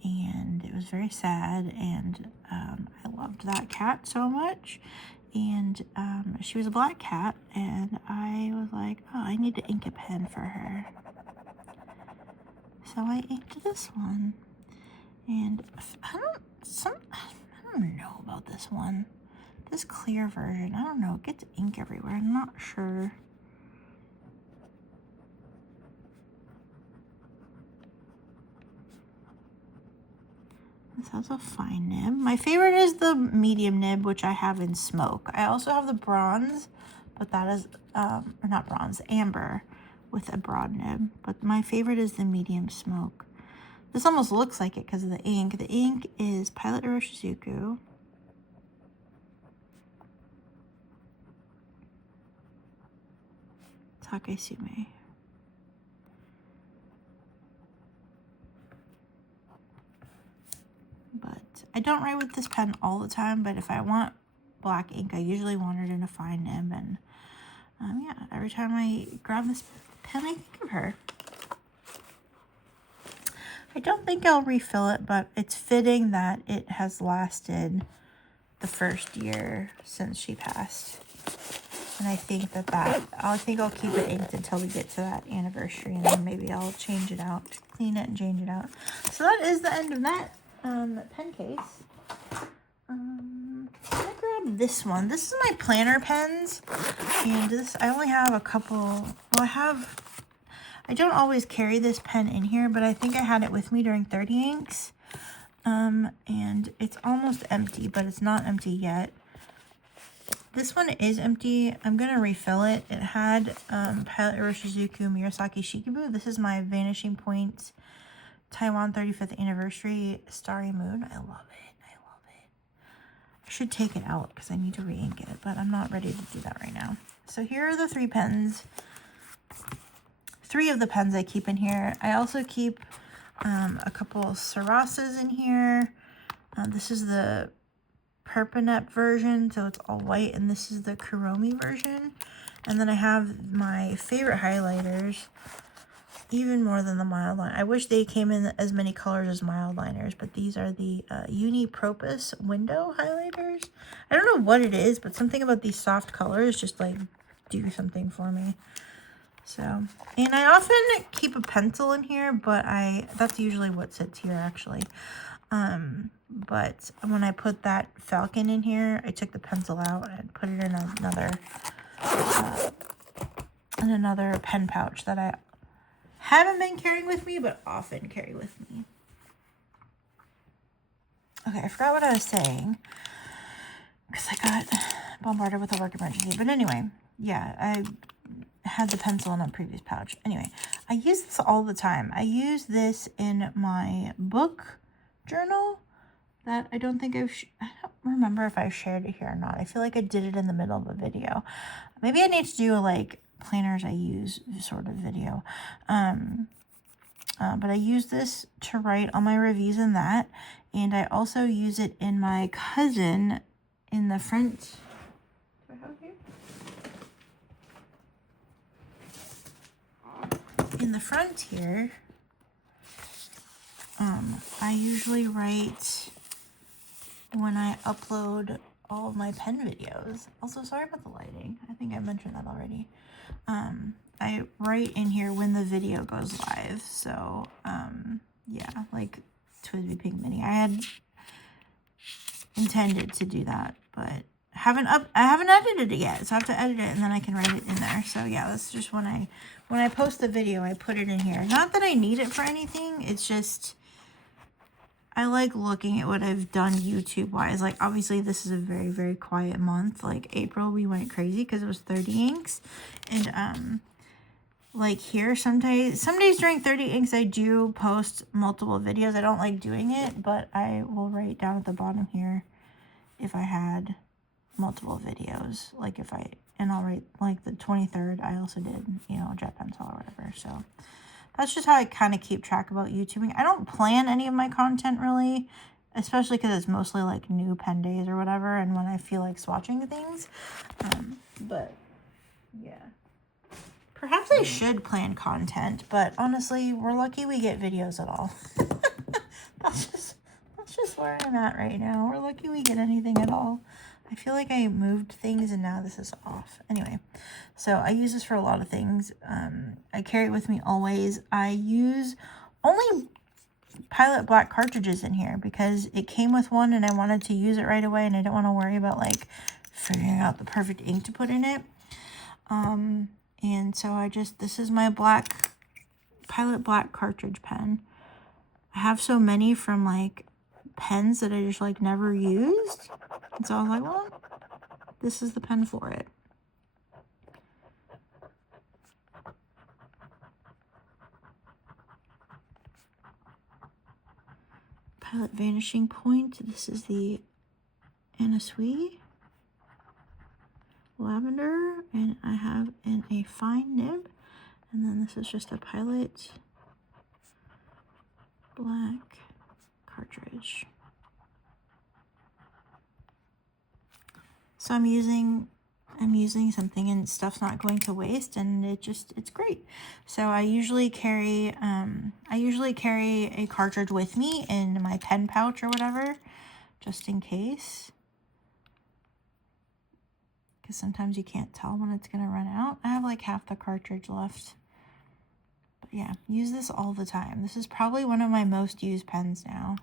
and it was very sad, and I loved that cat so much, and she was a black cat, and I was like, oh, I need to ink a pen for her, so I inked this one. And I don't know about this one. This clear version, I don't know, it gets ink everywhere. I'm not sure. This has a fine nib. My favorite is the medium nib, which I have in smoke. I also have the bronze, but that is, or not bronze, amber with a broad nib. But my favorite is the medium smoke. This almost looks like it because of the ink. The ink is Pilot Iroshizuku. Takesume. But I don't write with this pen all the time, but if I want black ink, I usually want it in a fine nib. And yeah, every time I grab this pen, I think of her. I don't think I'll refill it, but it's fitting that it has lasted the first year since she passed. And I think I think I'll keep it inked until we get to that anniversary, and then maybe I'll change it out, clean it and change it out. So that is the end of that pen case. I'm gonna grab this one. This is my planner pens, and this, I only have a couple. Well, I don't always carry this pen in here, but I think I had it with me during 30 inks. And it's almost empty, but it's not empty yet. This one is empty. I'm gonna refill it. It had Pilot Iroshizuku Murasaki Shikibu. This is my Vanishing Point Taiwan 35th Anniversary Starry Moon. I love it. I love it. I should take it out because I need to re-ink it, but I'm not ready to do that right now. So here are the three pens. 3 of the pens I keep in here. I also keep a couple Sarasas in here. This is the Perpinet version, so it's all white, and this is the Kuromi version. And then I have my favorite highlighters, even more than the mild line. I wish they came in as many colors as mild liners, but these are the Uni Propus window highlighters. I don't know what it is, but something about these soft colors just like do something for me. So, and I often keep a pencil in here, but that's usually what sits here actually. But when I put that Falcon in here, I took the pencil out and put it in another pen pouch that I haven't been carrying with me, but often carry with me. Okay, I forgot what I was saying because I got bombarded with a work emergency. But anyway, yeah, I had the pencil in a previous pouch. Anyway, I use this all the time. I use this in my book journal that I don't think I don't remember if I shared it here or not. I feel like I did it in the middle of a video. Maybe I need to do a like planners I use sort of video. But I use this to write all my reviews in that, and I also use it in my cousin in the front. Do I have it here? In the front here, I usually write when I upload all of my pen videos. Also, sorry about the lighting. I think I mentioned that already. I write in here when the video goes live. So, yeah, like Twisby Pink Mini. I had intended to do that, but I haven't edited it yet. So I have to edit it and then I can write it in there. So yeah, that's just when I post the video, I put it in here. Not that I need it for anything. It's just I like looking at what I've done YouTube-wise. Like, obviously, this is a very, very quiet month. Like, April, we went crazy because it was 30 inks. And, like, here, some days during 30 inks, I do post multiple videos. I don't like doing it, but I will write down at the bottom here if I had multiple videos. Like, and I'll write, like, the 23rd, I also did, you know, jet pencil or whatever, so that's just how I kind of keep track about YouTubing. I don't plan any of my content really, especially because it's mostly like new pen days or whatever, and when I feel like swatching things. But yeah, perhaps I should plan content, but honestly, we're lucky we get videos at all. that's just where I'm at right now. We're lucky we get anything at all. I feel like I moved things and now this is off. Anyway, so I use this for a lot of things. I carry it with me always. I use only Pilot black cartridges in here because it came with one and I wanted to use it right away and I don't want to worry about like figuring out the perfect ink to put in it. And so this is my Pilot black cartridge pen. I have so many from like pens that I just like never used. And so I was like, well, this is the pen for it. Palette Vanishing Point. This is the Anna Sui Lavender, and I have in a fine nib. And then this is just a Pilot Black cartridge. So I'm using something, and stuff's not going to waste, and it's great. So I usually carry a cartridge with me in my pen pouch or whatever, just in case. Because sometimes you can't tell when it's gonna run out. I have like half the cartridge left. But yeah, use this all the time. This is probably one of my most used pens now.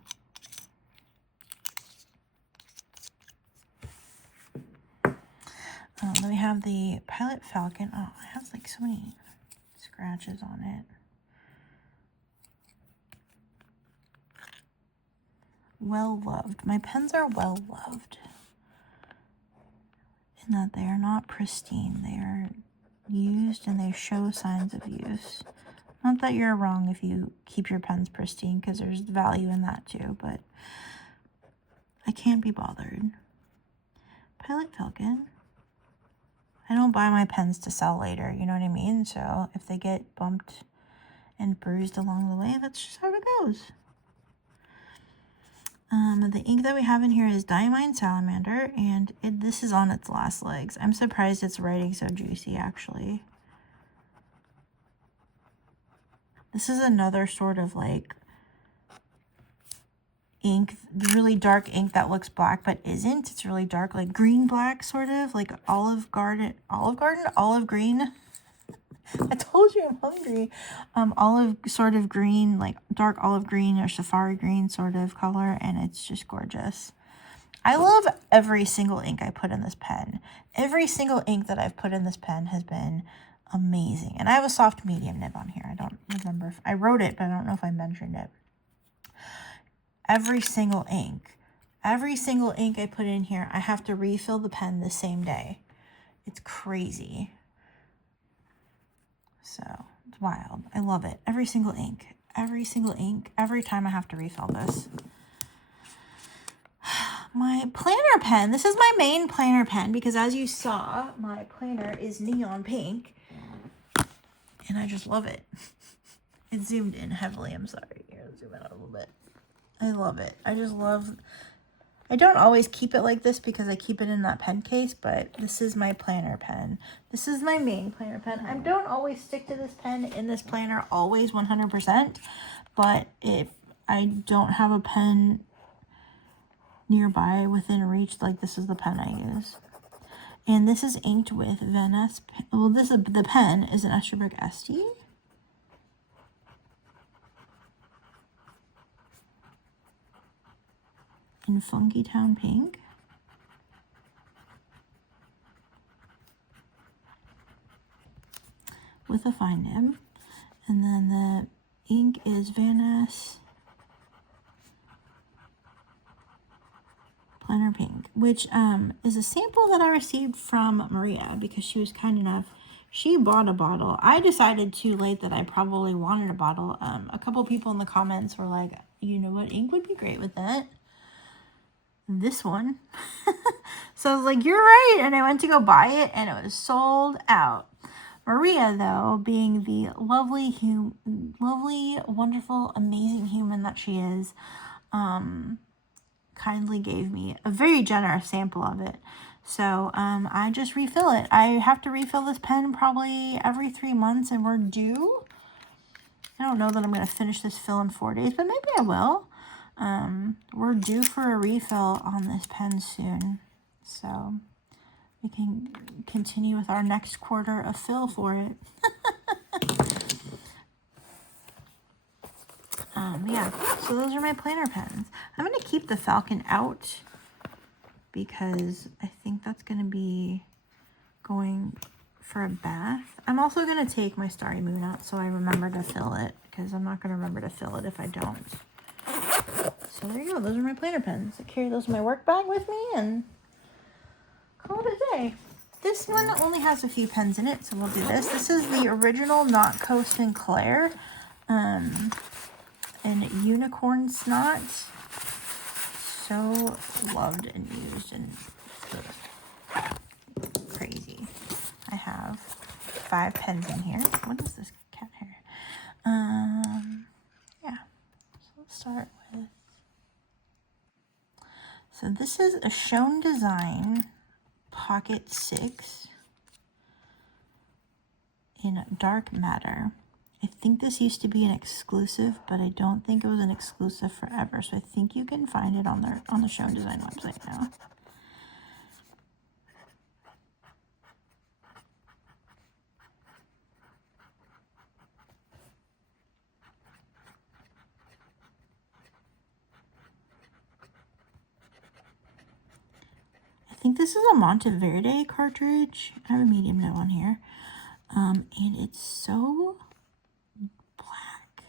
Then we have the Pilot Falcon. Oh, it has like so many scratches on it. Well loved. My pens are well loved. In that they are not pristine. They are used and they show signs of use. Not that you're wrong if you keep your pens pristine, because there's value in that too, but I can't be bothered. Pilot Falcon. I don't buy my pens to sell later, you know what I mean? So if they get bumped and bruised along the way, that's just how it goes. The ink that we have in here is Diamine Salamander, and this is on its last legs. I'm surprised it's writing so juicy, actually. This is another sort of like ink, really dark ink that looks black but isn't. It's really dark, like green black, sort of like olive green. I told you I'm hungry. Olive sort of green, like dark olive green or safari green sort of color, and it's just gorgeous. I love every single ink I put in this pen. Every single ink that I've put in this pen has been amazing. And I have a soft medium nib on here. I don't remember if I wrote it, but I don't know if I mentioned it. Every single ink I put in here, I have to refill the pen the same day. It's crazy. So it's wild. I love it. Every single ink, every time I have to refill this. My planner pen. This is my main planner pen because, as you saw, my planner is neon pink. And I just love it. It zoomed in heavily. I'm sorry. Here, I'll zoom in a little bit. I love it. I just love... I don't always keep it like this because I keep it in that pen case, but this is my planner pen. This is my main planner pen. I don't always stick to this pen in this planner, always 100%, but if I don't have a pen nearby within reach, like this is the pen I use. And this is inked with Van Ness. Well, the pen is an Esterbrook Estie. In Funky Town Pink. With a fine nib. And then the ink is Van Ness Planner Pink, which is a sample that I received from Maria because she was kind enough. She bought a bottle. I decided too late that I probably wanted a bottle. A couple people in the comments were like, you know what, ink would be great with that. This one. So I was like, you're right. And I went to go buy it and it was sold out. Maria, though, being the lovely, wonderful, amazing human that she is, kindly gave me a very generous sample of it. So I just refill it. I have to refill this pen probably every 3 months, and we're due. I don't know that I'm going to finish this fill in 4 days, but maybe I will. We're due for a refill on this pen soon, so we can continue with our next quarter of fill for it. Yeah, so those are my planner pens. I'm going to keep the Falcon out because I think that's going to be going for a bath. I'm also going to take my Starry Moon out so I remember to fill it, because I'm not going to remember to fill it if I don't. So there you go. Those are my planner pens. I carry those in my work bag with me and call it a day. This one only has a few pens in it, so we'll do this. This is the original Notco Sinclair and Unicorn Snot. So loved and used and crazy. I have 5 pens in here. What is this cat hair? Yeah. So let's start with. So this is a Shown Design Pocket 6 in Dark Matter. I think this used to be an exclusive, but I don't think it was an exclusive forever. So I think you can find it on the Shown Design website now. I think this is a Monteverde cartridge. I have a medium nib on here. And it's so black.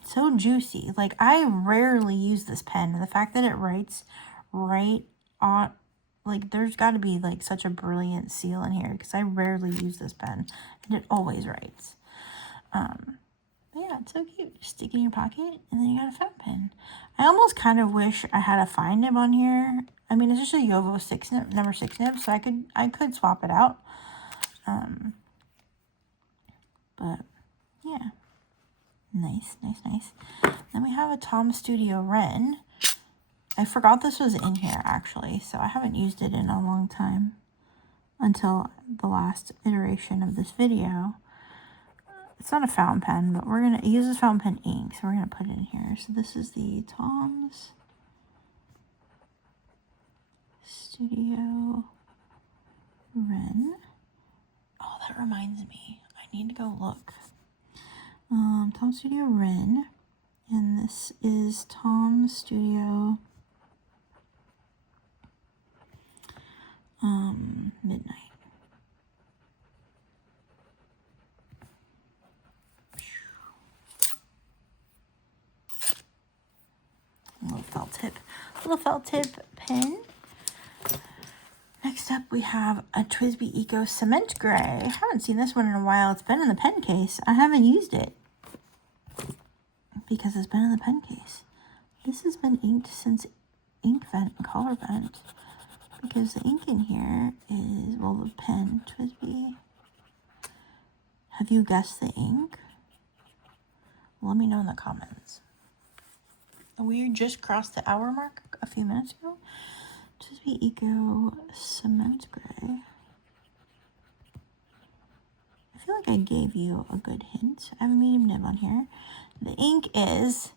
It's so juicy. Like, I rarely use this pen. And the fact that it writes right on, like, there's got to be, like, such a brilliant seal in here. Because I rarely use this pen. And it always writes. Yeah, it's so cute. Just stick it in your pocket, and then you got a fountain pen. I almost kind of wish I had a fine nib on here. I mean, it's just a Yovo 6 nib, number 6 nib, so I could swap it out. But yeah, nice. Then we have a Tom Studio Wren. I forgot this was in here actually, so I haven't used it in a long time until the last iteration of this video. It's not a fountain pen, but we're going to use this fountain pen ink, so we're going to put it in here. So this is the Tom's Studio Wren. Oh, that reminds me. I need to go look. Tom's Studio Wren. And this is Tom's Studio Midnight. Little felt tip pen. Next up we have a TWSBI Eco Cement Gray. I haven't seen this one in a while. It's been in the pen case. I haven't used it because it's been in the pen case. This has been inked since Ink Vent and Color Vent because the ink in here is, well, the pen, TWSBI. Have you guessed the ink? Let me know in the comments. We just crossed the hour mark a few minutes ago. TWSBI Eco Cement Gray. I feel like I gave you a good hint. I have a medium nib on here. The ink is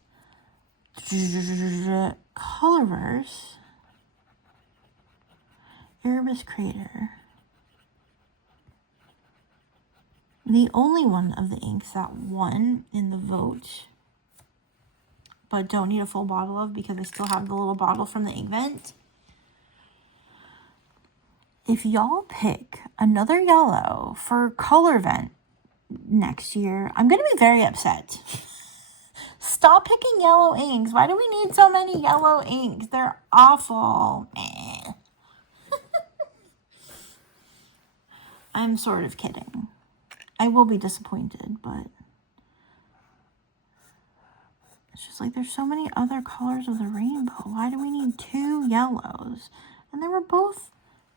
Colorverse Erebus Crater. The only one of the inks that won in the vote, but don't need a full bottle of because I still have the little bottle from the ink vent. If y'all pick another yellow for Color Vent next year, I'm going to be very upset. Stop picking yellow inks. Why do we need so many yellow inks? They're awful. I'm sort of kidding. I will be disappointed, but it's just like there's so many other colors of the rainbow. Why do we need 2 yellows? And they were both,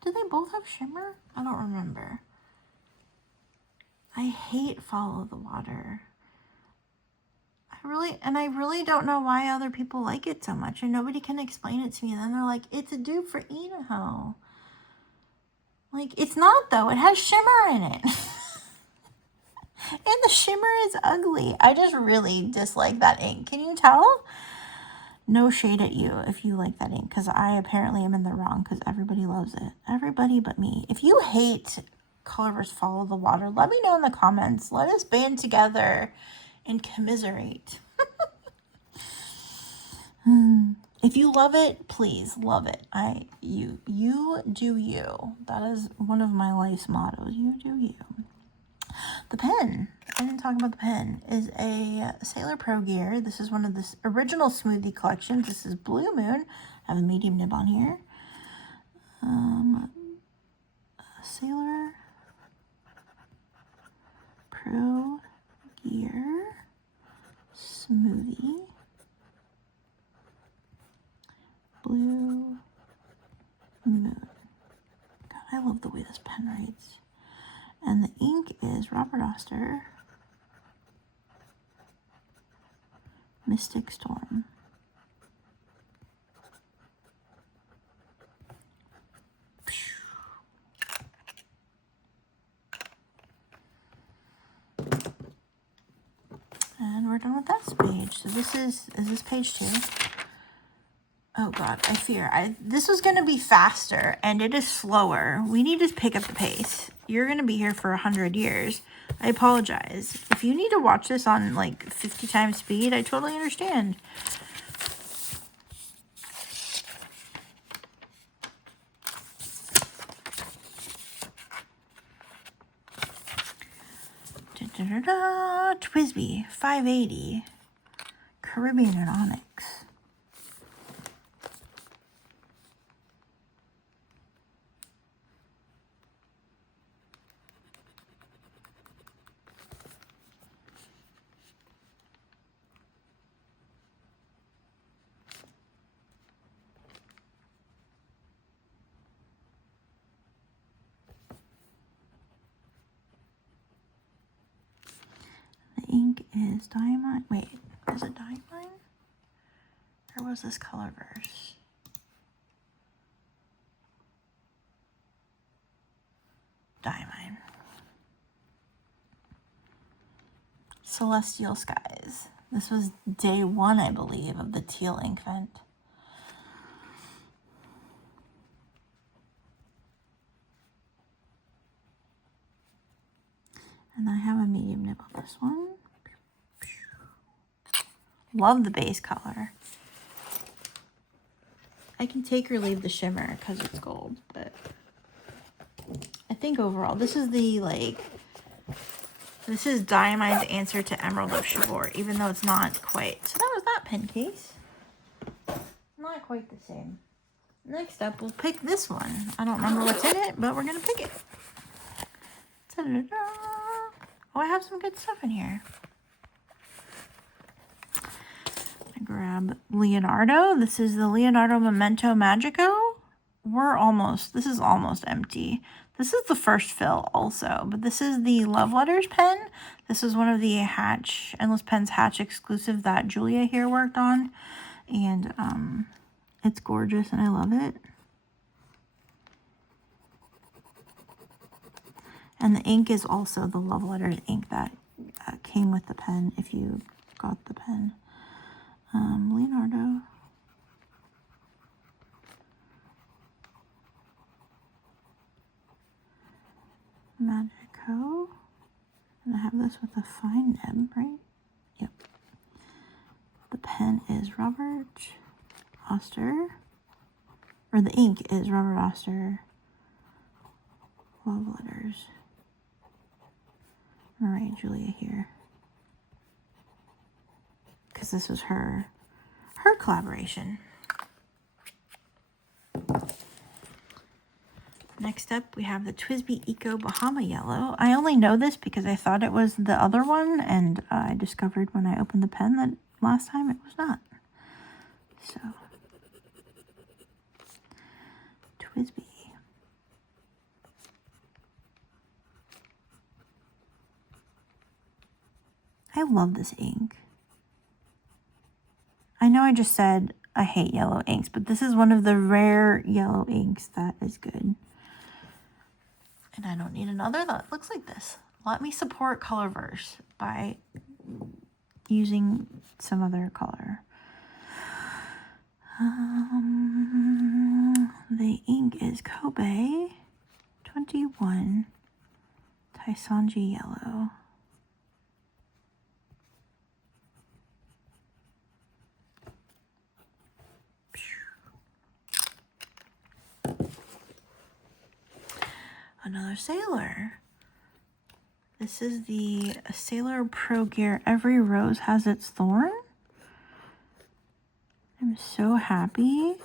did they both have shimmer? I don't remember. I hate Follow the Water. I really don't know why other people like it so much, and nobody can explain it to me. And then they're like, it's a dupe for Idaho. Like, it's not though. It has shimmer in it. And the shimmer is ugly. I just really dislike that ink. Can you tell? No shade at you if you like that ink, because I apparently am in the wrong because everybody loves it. Everybody but me. If you hate Colorverse Follow the Water, let me know in the comments. Let us band together and commiserate. If you love it, please love it. You do you. That is one of my life's mottos. You do you. The pen, I didn't talk about the pen, is a Sailor Pro Gear. This is one of the original smoothie collections. This is Blue Moon. I have a medium nib on here. Sailor Pro Gear Smoothie. Blue Moon. God, I love the way this pen writes. And the ink is Robert Oster, Mystic Storm. And we're done with that page. So this is this page 2? Oh God, I fear. This was going to be faster, and it is slower. We need to pick up the pace. You're going to be here for 100 years. I apologize. If you need to watch this on like 50 times speed, I totally understand. Twisby 580 Caribbean and Onyx. The ink is Diamond. Wait, is it Diamond? Or was this Colorverse? Diamond. Celestial Skies. This was day 1, I believe, of the teal ink vent. And I have a medium nib on this one. Love the base color. I can take or leave the shimmer because it's gold, but I think overall, this is the, like, this is Diamine's answer to Emerald of Chabor, even though it's not quite. So that was that pen case. Not quite the same. Next up, we'll pick this one. I don't remember what's in it, but we're going to pick it. Ta-da-da. Oh, I have some good stuff in here. I grab Leonardo. This is the Leonardo Memento Magico. This is almost empty. This is the first fill also, but this is the Love Letters pen. This is one of the Endless Pens Hatch exclusive that Julia here worked on. And it's gorgeous and I love it. And the ink is also the Love Letters ink that came with the pen if you got the pen. Leonardo. Magico. And I have this with a fine nib, right? Yep. The pen is Robert Oster. Or the ink is Robert Oster. Love Letters. All right, Julia here. Because this was her collaboration. Next up, we have the TWSBI Eco Bahama Yellow. I only know this because I thought it was the other one, and I discovered when I opened the pen that last time it was not. So, TWSBI. I love this ink. I know I just said I hate yellow inks, but this is one of the rare yellow inks that is good. And I don't need another that looks like this. Let me support Colorverse by using some other color. The ink is Kobe 21 Taisanji Yellow. another Sailor. This is the Sailor Pro Gear. Every rose has its thorn. I'm so happy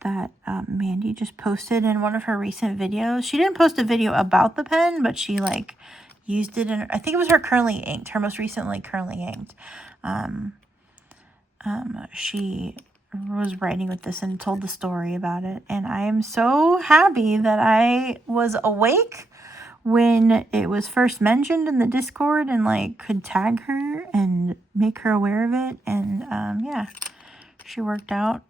that Mandy just posted in one of her recent videos. She didn't post a video about the pen, but she like used it in, I think it was her currently inked, her most recently currently inked. She was writing with this and told the story about it. And I am so happy that I was awake when it was first mentioned in the Discord and like could tag her and make her aware of it. And yeah, she worked out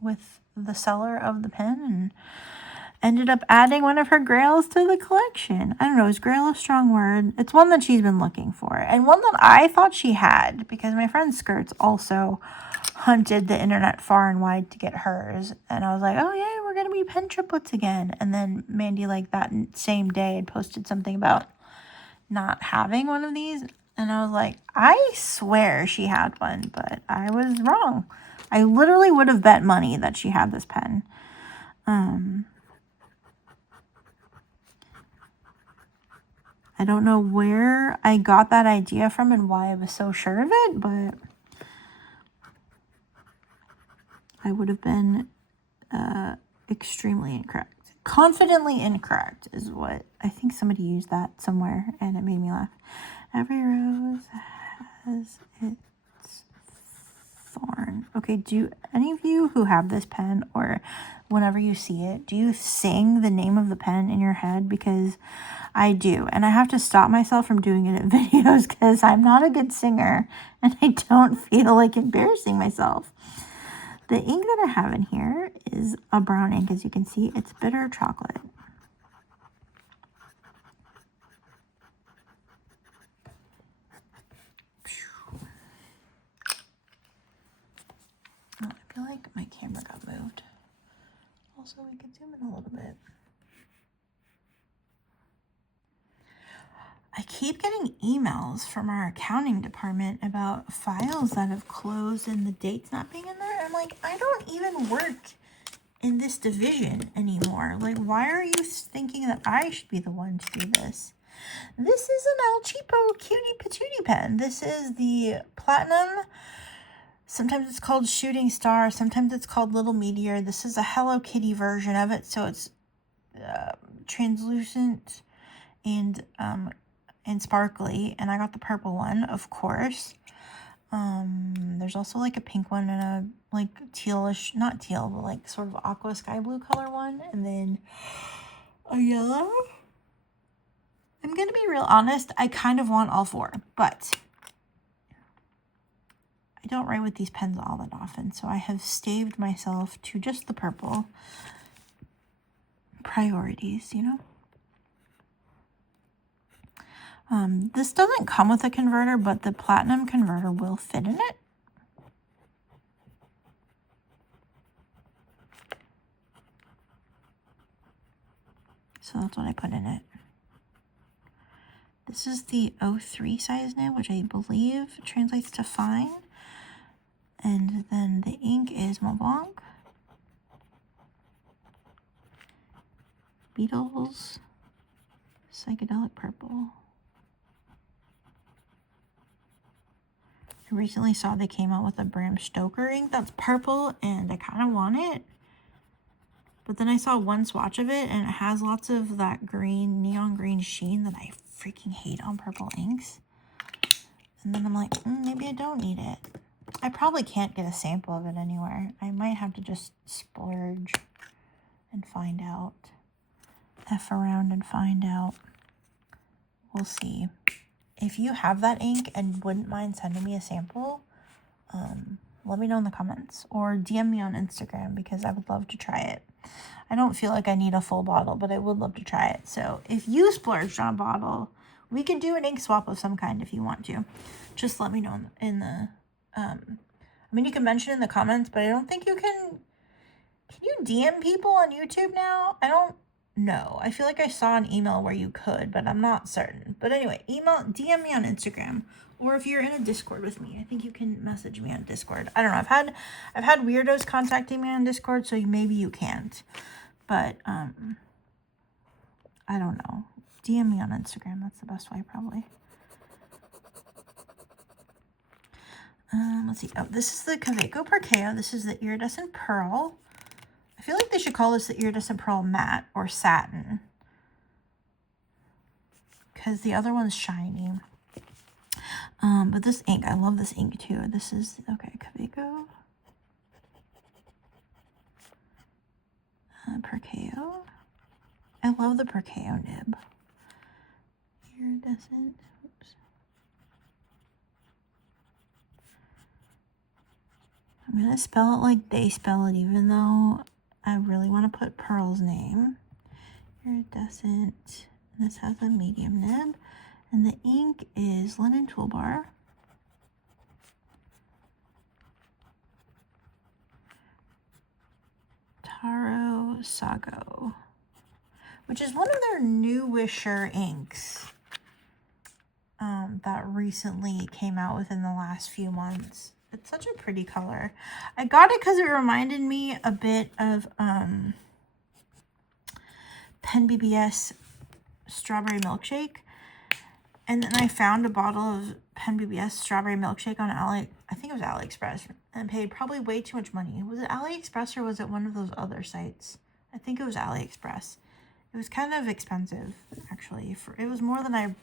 with the seller of the pen and ended up adding one of her grails to the collection. I don't know, is grail a strong word? It's one that she's been looking for and one that I thought she had because my friend Skirts also hunted the internet far and wide to get hers. And I was like, oh yeah, we're going to be pen triplets again. And then Mandy, like that same day, had posted something about not having one of these. And I was like, I swear she had one, but I was wrong. I literally would have bet money that she had this pen. I don't know where I got that idea from and why I was so sure of it, but I would have been extremely incorrect. Confidently incorrect is what I think somebody used that somewhere and it made me laugh. Every rose has its thorn. Okay, do any of you who have this pen or whenever you see it, do you sing the name of the pen in your head? Because I do, and I have to stop myself from doing it in videos because I'm not a good singer and I don't feel like embarrassing myself. The ink that I have in here is a brown ink. As you can see, it's bitter chocolate. Oh, I feel like my camera got moved. Also, we could zoom in a little bit. I keep getting emails from our accounting department about files that have closed and the dates not being in there. I'm like, I don't even work in this division anymore. Like, why are you thinking that I should be the one to do this? This is an El Cheapo Cutie Patootie pen. This is the Platinum. Sometimes it's called Shooting Star. Sometimes it's called Little Meteor. This is a Hello Kitty version of it. So it's translucent and sparkly, and I got the purple one, of course. There's also like a pink one and a like tealish, not teal, but like sort of aqua sky blue color one, and then a yellow. I'm gonna be real honest, I kind of want all four, but I don't write with these pens all that often, so I have staved myself to just the purple. Priorities, you know? This doesn't come with a converter, but the platinum converter will fit in it. So that's what I put in it. This is the 03 size nib, which I believe translates to fine. And then the ink is Mont Blanc. Beetles. Psychedelic purple. I recently saw they came out with a Bram Stoker ink that's purple, and I kind of want it. But then I saw one swatch of it, and it has lots of that green, neon green sheen that I freaking hate on purple inks. And then I'm like, maybe I don't need it. I probably can't get a sample of it anywhere. I might have to just splurge and find out. F around and find out. We'll see. If you have that ink and wouldn't mind sending me a sample, let me know in the comments or DM me on Instagram because I would love to try it. I don't feel like I need a full bottle, but I would love to try it. So if you splurged on a bottle, we could do an ink swap of some kind if you want to. Just let me know in the, I mean, you can mention in the comments, but I don't think you can you DM people on YouTube now? I don't know. I feel like I saw an email where you could, but I'm not certain. But anyway, DM me on Instagram. Or if you're in a Discord with me, I think you can message me on Discord. I don't know. I've had weirdos contacting me on Discord, so maybe you can't. But I don't know. DM me on Instagram. That's the best way, probably. Let's see. Oh, this is the Kaweco Parkeo. This is the Iridescent Pearl. I feel like they should call this the Iridescent Pearl Matte or Satin, because the other one's shiny. But this ink, I love this ink too. This is, okay, Kaweco. Parkeo. I love the Parkeo nib. Iridescent. Oops. I'm going to spell it like they spell it, even though I really want to put Pearl's name. Iridescent. This has a medium nib. And the ink is Linen Toolbar. Taro Sago, which is one of their newisher inks that recently came out within the last few months. It's such a pretty color. I got it because it reminded me a bit of Pen BBS Strawberry Milkshake. And then I found a bottle of Pen BBS Strawberry Milkshake on I think it was AliExpress, and paid probably way too much money. Was it AliExpress or was it one of those other sites? I think it was AliExpress. It was kind of expensive, actually. It was more than I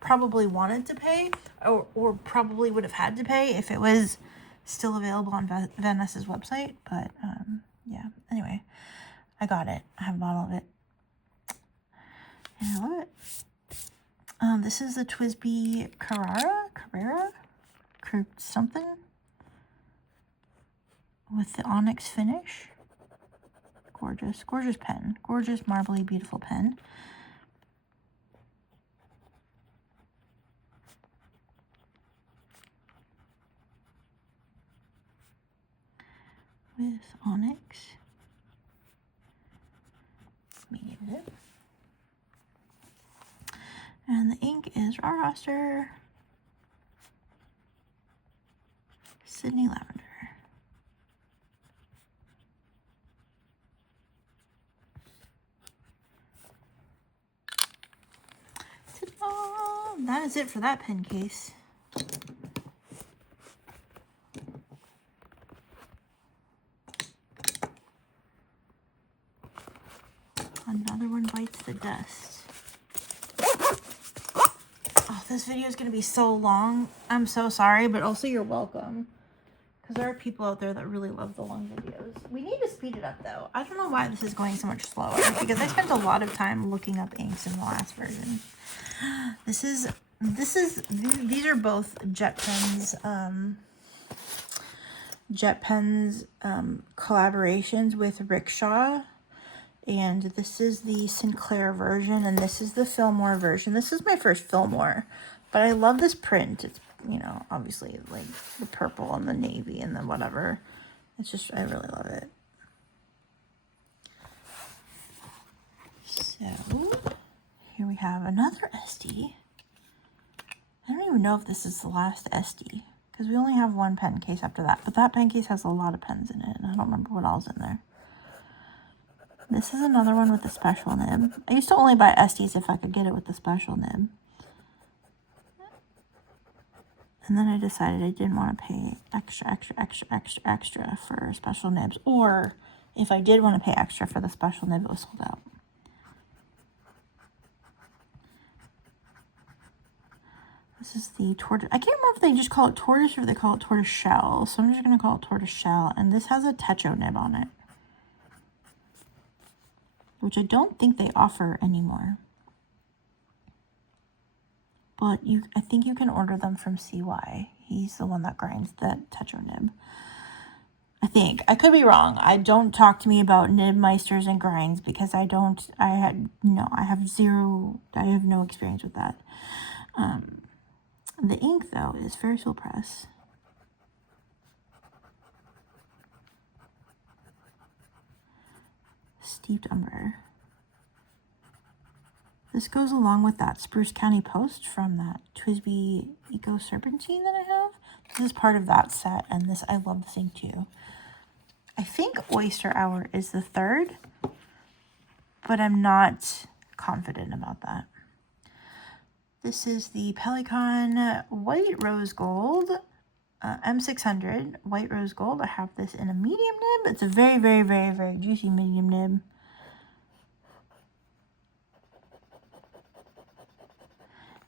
probably wanted to pay, or probably would have had to pay if it was still available on Venice's website. But yeah, anyway, I got it. I have a bottle of it. And I love it. This is the TWSBI Carrera, something, with the onyx finish. Gorgeous, gorgeous pen. Gorgeous, marbly, beautiful pen. With onyx. Medium nib. And the ink is Raw Roster Sydney Lavender. Ta-da! That is it for that pen case. Another one bites the dust. Oh, this video is going to be so long. I'm so sorry, but also you're welcome. Because there are people out there that really love the long videos. We need to speed it up, though. I don't know why this is going so much slower. Because I spent a lot of time looking up inks in the last version. These are both Jet Pens collaborations with Rickshaw. And this is the Sinclair version, and this is the Fillmore version. This is my first Fillmore, but I love this print. It's, you know, obviously like the purple and the navy and the whatever. It's just, I really love it. So here we have another SD. I don't even know if this is the last SD, because we only have one pen case after that, but that pen case has a lot of pens in it, and I don't remember what all's in there. This is another one with a special nib. I used to only buy SDs if I could get it with the special nib. And then I decided I didn't want to pay extra for special nibs. Or if I did want to pay extra for the special nib, it was sold out. This is the tortoise. I can't remember if they just call it tortoise or if they call it tortoise shell. So I'm just going to call it tortoise shell. And this has a techo nib on it, which I don't think they offer anymore. But I think you can order them from CY. He's the one that grinds that techo nib. I think. I could be wrong. Don't talk to me about nib meisters and grinds, because I have no experience with that. The ink, though, is Ferris Wheel Press. Steeped Umber. This goes along with that Spruce County Post from that TWSBI Eco Serpentine that I have. This is part of that set, and this, I love this ink too. I think Oyster Hour is the third, but I'm not confident about that. This is the Pelikan White Rose Gold M600 White Rose Gold. I have this in a medium nib. It's a very, very, very, very juicy medium nib.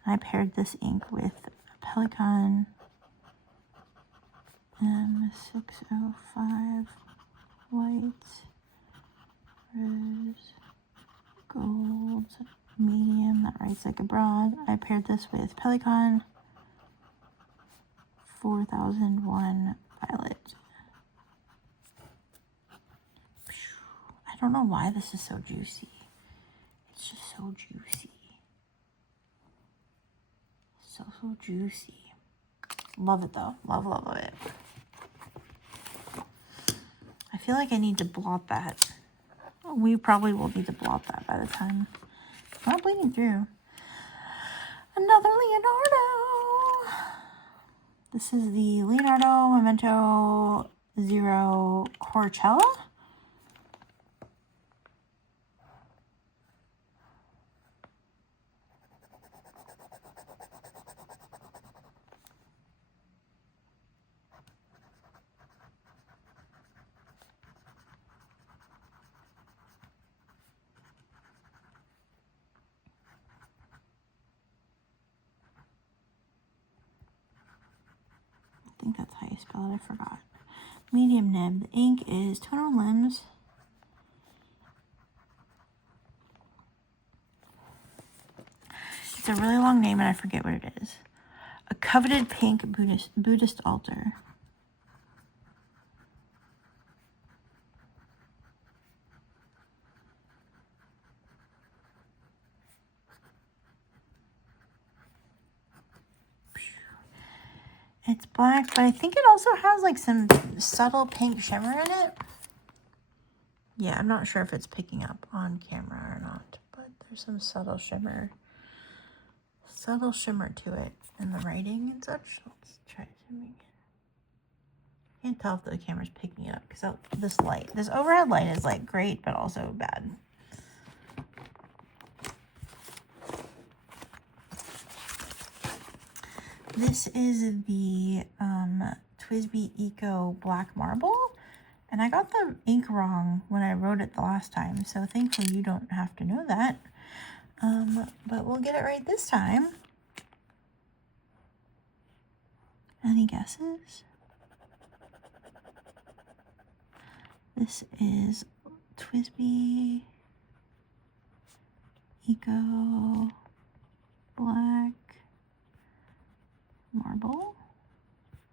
I paired this ink with Pelikan M605 White Rose Gold medium that writes like a broad. I paired this with Pelikan 4001 Violet. I don't know why this is so juicy. It's just so juicy. So juicy. Love it though. Love, love, love it. I feel like I need to blot that. We probably will need to blot that by the time it's not bleeding through. Another Leonardo. This is the Leonardo Memento Zero Coachella. I think that's how you spell it, I forgot. Medium nib. The ink is Tonal Limbs. It's a really long name and I forget what it is. A coveted pink Buddhist altar. It's black, but I think it also has like some subtle pink shimmer in it. Yeah, I'm not sure if it's picking up on camera or not, but there's some subtle shimmer to it in the writing and such. Let's try to make it. I can't tell if the camera's picking it up because this overhead light is like great, but also bad. This is the TWSBI Eco Black Marble, and I got the ink wrong when I wrote it the last time, so thankfully you don't have to know that. But we'll get it right this time. Any guesses? This is TWSBI Eco Black Marble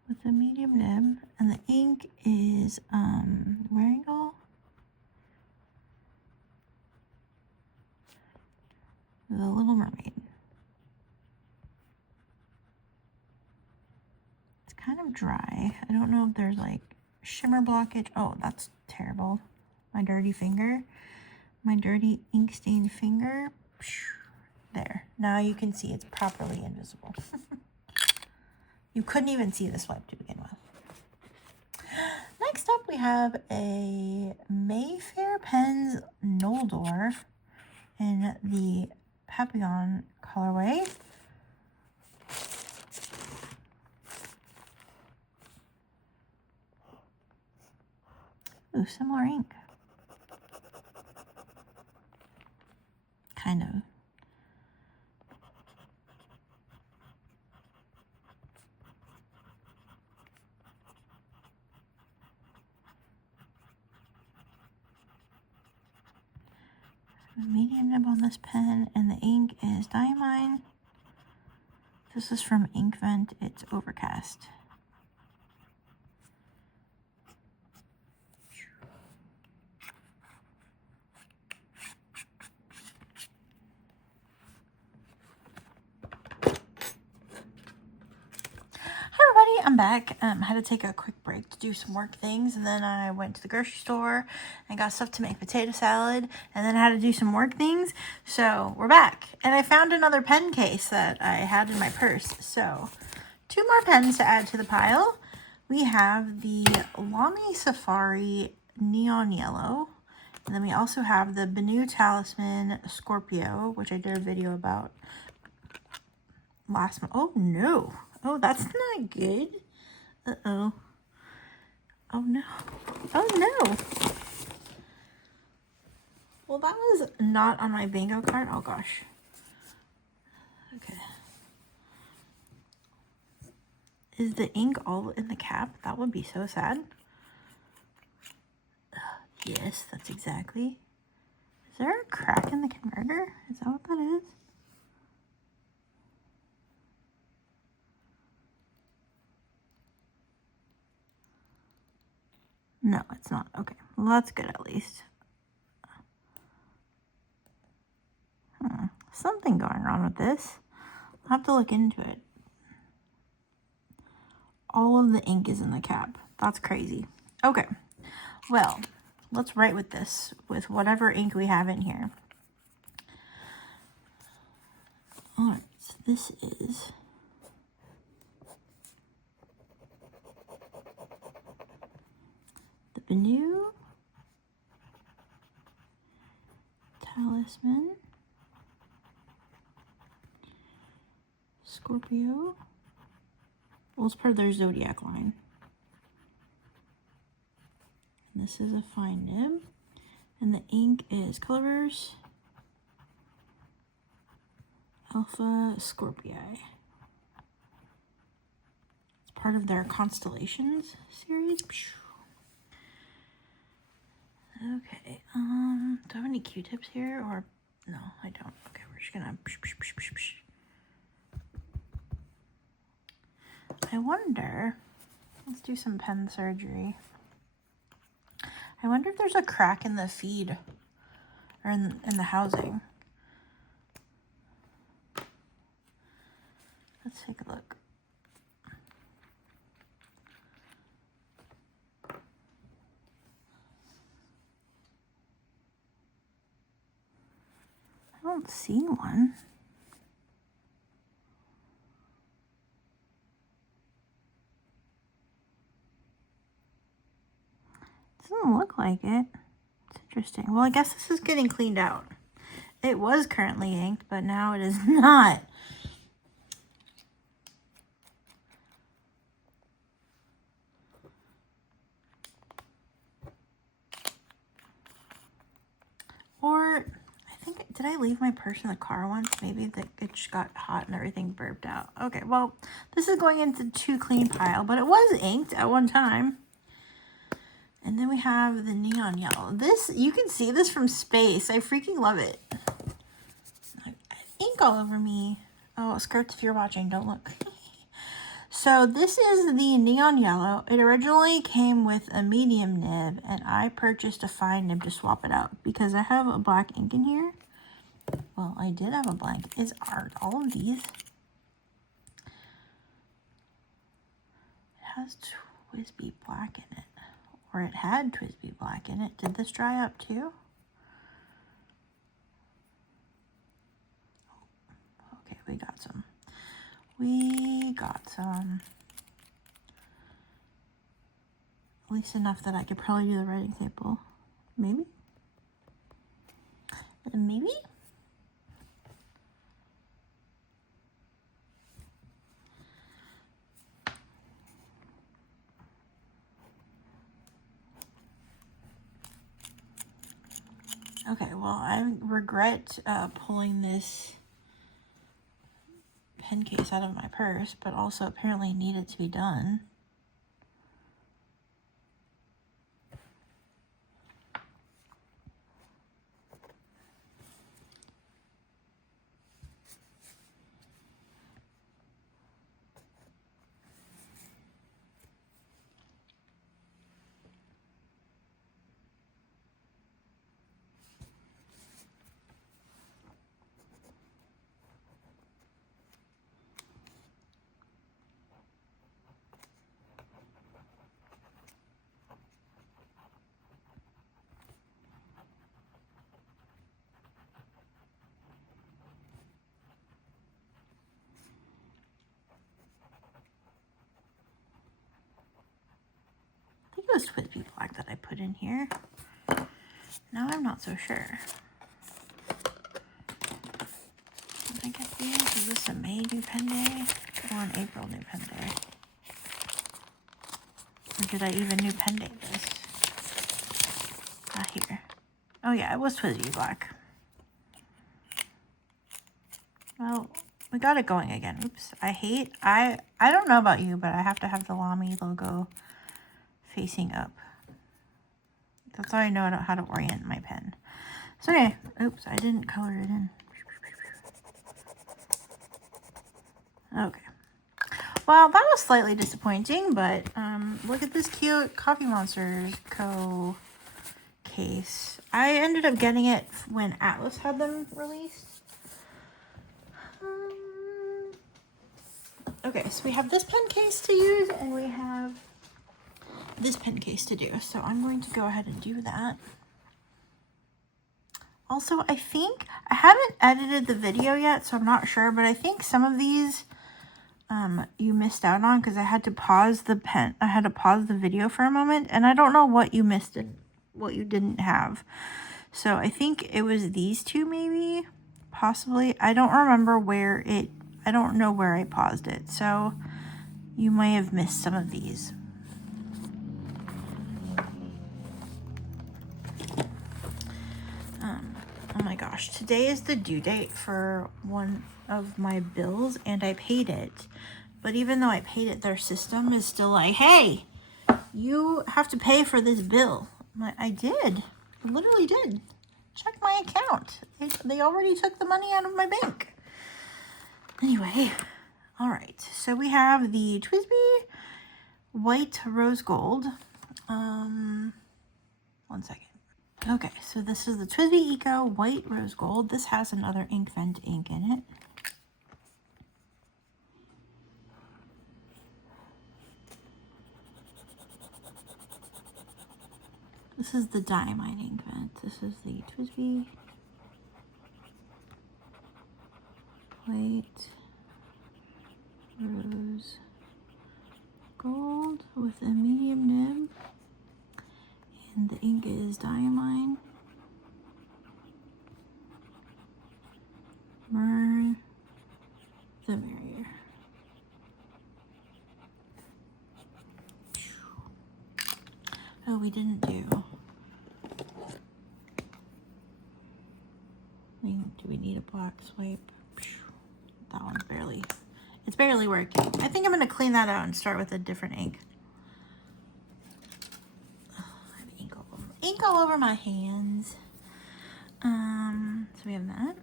with a medium nib, and the ink is Waringal. The Little Mermaid. It's kind of dry. I don't know if there's like shimmer blockage. Oh, that's terrible. My dirty finger. My dirty ink stained finger. There. Now you can see it's properly invisible. You couldn't even see the swipe to begin with. Next up, we have a Mayfair Pens Noldor in the Papillon colorway. Ooh, similar ink. Kind of. Medium nib on this pen, and the ink is Diamine. This is from Inkvent. It's Overcast. I'm back. I had to take a quick break to do some work things, and then I went to the grocery store and got stuff to make potato salad, and then I had to do some work things. So we're back, and I found another pen case that I had in my purse. So 2 more pens to add to the pile. We have the Lamy Safari Neon Yellow And then we also have the Benu Talisman Scorpio, which I did a video about last month. Oh no. Oh, that's not good. Uh-oh. Oh no. Oh no. Well, that was not on my bingo card. Oh gosh. Okay. Is the ink all in the cap? That would be so sad. Yes, that's exactly. Is there a crack in the converter? Is that what that is? No, it's not. Okay, well, that's good at least. Something going on with this. I'll have to look into it. All of the ink is in the cap. That's crazy. Okay, well, let's write with this, with whatever ink we have in here. All right, so this is the Benu Talisman Scorpio. Well, it's part of their zodiac line. And this is a fine nib. And the ink is Colorverse Alpha Scorpii. It's part of their Constellations series. Okay, do I have any Q-tips here? Or, no, I don't. Okay, we're just gonna... I wonder, let's do some pen surgery. I wonder if there's a crack in the feed or in the housing. Let's take a look. I don't see one. Doesn't look like it. It's interesting. Well, I guess this is getting cleaned out. It was currently inked, but now it is not. Or, I think, did I leave my purse in the car once? Maybe it just got hot and everything burped out. Okay, well, this is going into too clean pile, but it was inked at one time. And then we have the neon yellow. This, you can see this from space. I freaking love it. Ink all over me. Oh, skirts, if you're watching, don't look. So this is the neon yellow. It originally came with a medium nib, and I purchased a fine nib to swap it out because I have a black ink in here. Well, I did have a blank. Is art all of these? It has Twisby black in it. Or it had Twisby black in it. Did this dry up too? Okay, we got some. We got some. At least enough that I could probably do the writing sample. Maybe? Maybe? Okay, well, I regret pulling this pen case out of my purse, but also apparently needed to be done. I think it was Twisby black that I put in here. Now I'm not so sure. Did I get these? Is this a May new pen day or an April new pen day? Or did I even new pen day this? Not here. Oh yeah, it was Twisby Black. Well, we got it going again. Oops. I don't know about you, but I have to have the Lamy logo facing up. That's how I know how to orient my pen. So anyway, oops, I didn't color it in. Okay. Well, that was slightly disappointing, but look at this cute Coffee Monsters Co. case. I ended up getting it when Atlas had them released. Okay, so we have this pen case to use, and we have this pen case to do. So I'm going to go ahead and do that. Also, I think, I haven't edited the video yet, so I'm not sure, but I think some of these you missed out on because I had to pause the video for a moment, and I don't know what you missed and what you didn't have. So I think it was these two maybe, possibly. I don't remember I don't know where I paused it, so you may have missed some of these. Oh my gosh, today is the due date for one of my bills, and I paid it. But even though I paid it, their system is still like, hey, you have to pay for this bill. I did. I literally did. Check my account. They already took the money out of my bank. Anyway, all right. So we have the Twisby White Rose Gold. 1 second. Okay, so this is the Twisby Eco White Rose Gold. This has another ink vent ink in it. This is the diamine ink vent. This is the Twisby White Rose Gold with a medium nib. And the ink is diamine. More the merrier. Oh, we didn't do. Do we need a black swipe? That one's it's barely working. I think I'm going to clean that out and start with a different ink. Oh, I have ink all over my hands. So we have that.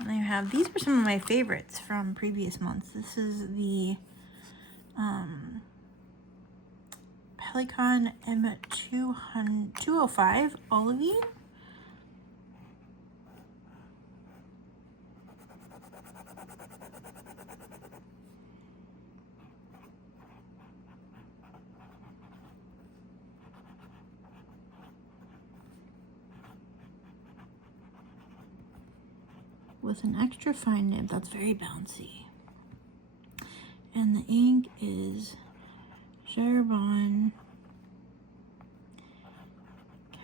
And I have, these were some of my favorites from previous months. This is the Pelikan M205 Olivine. With an extra fine nib that's very bouncy. And the ink is Charbon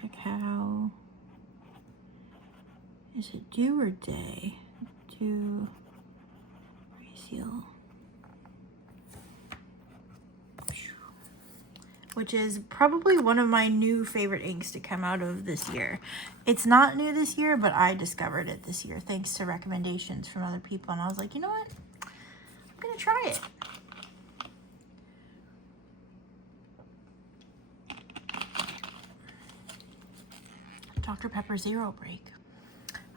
Cacao. Is it dew or day? Dew reseal. Which is probably one of my new favorite inks to come out of this year. It's not new this year, but I discovered it this year thanks to recommendations from other people. And I was like, you know what? I'm going to try it. Dr. Pepper Zero Break.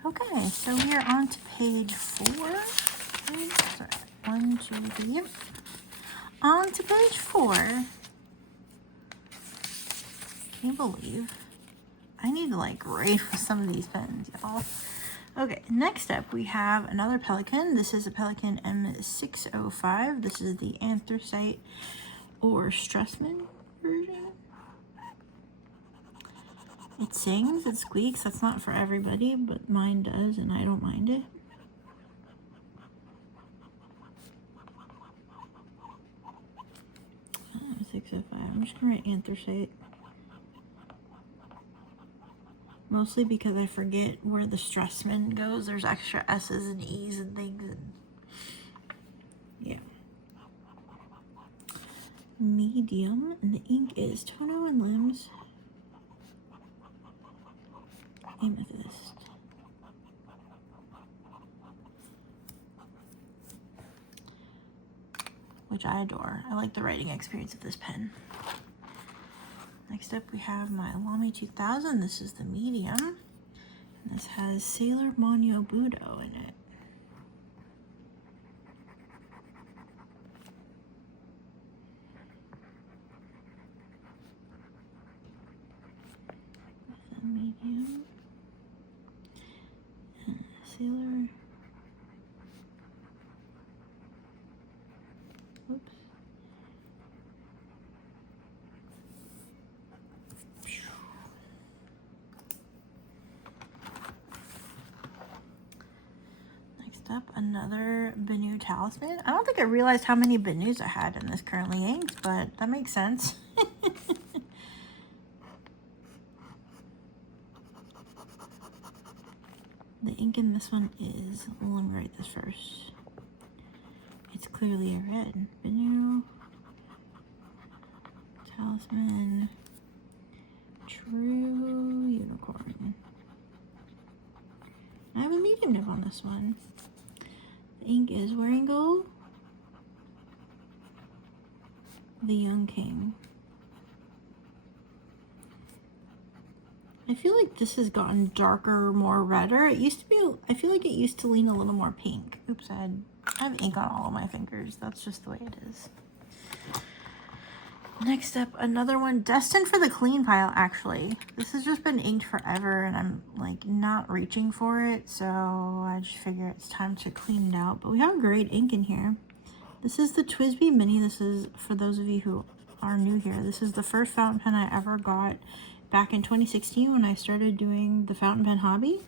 Okay, so we are on to page 4. Sorry, 1, 2, 3. Yep. On to page 4. Can you believe? I need to like grade with some of these pens, y'all. Okay, next up we have another Pelikan. This is a Pelikan M605. This is the Anthracite or Stressman version. It sings, it squeaks. That's not for everybody, but mine does, and I don't mind it. M605. I'm just gonna write Anthracite. Mostly because I forget where the Stressman goes. There's extra S's and E's and things. And yeah. Medium. And the ink is Tono and Limbs. Amethyst. Which I adore. I like the writing experience of this pen. Next up we have my Lamy 2000. This is the medium. And this has Sailor Monyo Budo in it. The medium. And Sailor. Oops. Next up, another Benu Talisman. I don't think I realized how many Benus I had in this currently inked, but that makes sense. The ink in this one is, let me write this first. It's clearly a red. Benu Talisman True Unicorn. I have a medium nib on this one. The ink is Waringo, the Young King. I feel like this has gotten darker, more redder. It used to be, I feel like it used to lean a little more pink. Oops, I have ink on all of my fingers. That's just the way it is. Next up, another one destined for the clean pile, actually. This has just been inked forever and I'm like not reaching for it. So I just figure it's time to clean it out. But we have great ink in here. This is the TWSBI Mini. This is, for those of you who are new here, this is the first fountain pen I ever got back in 2016 when I started doing the fountain pen hobby.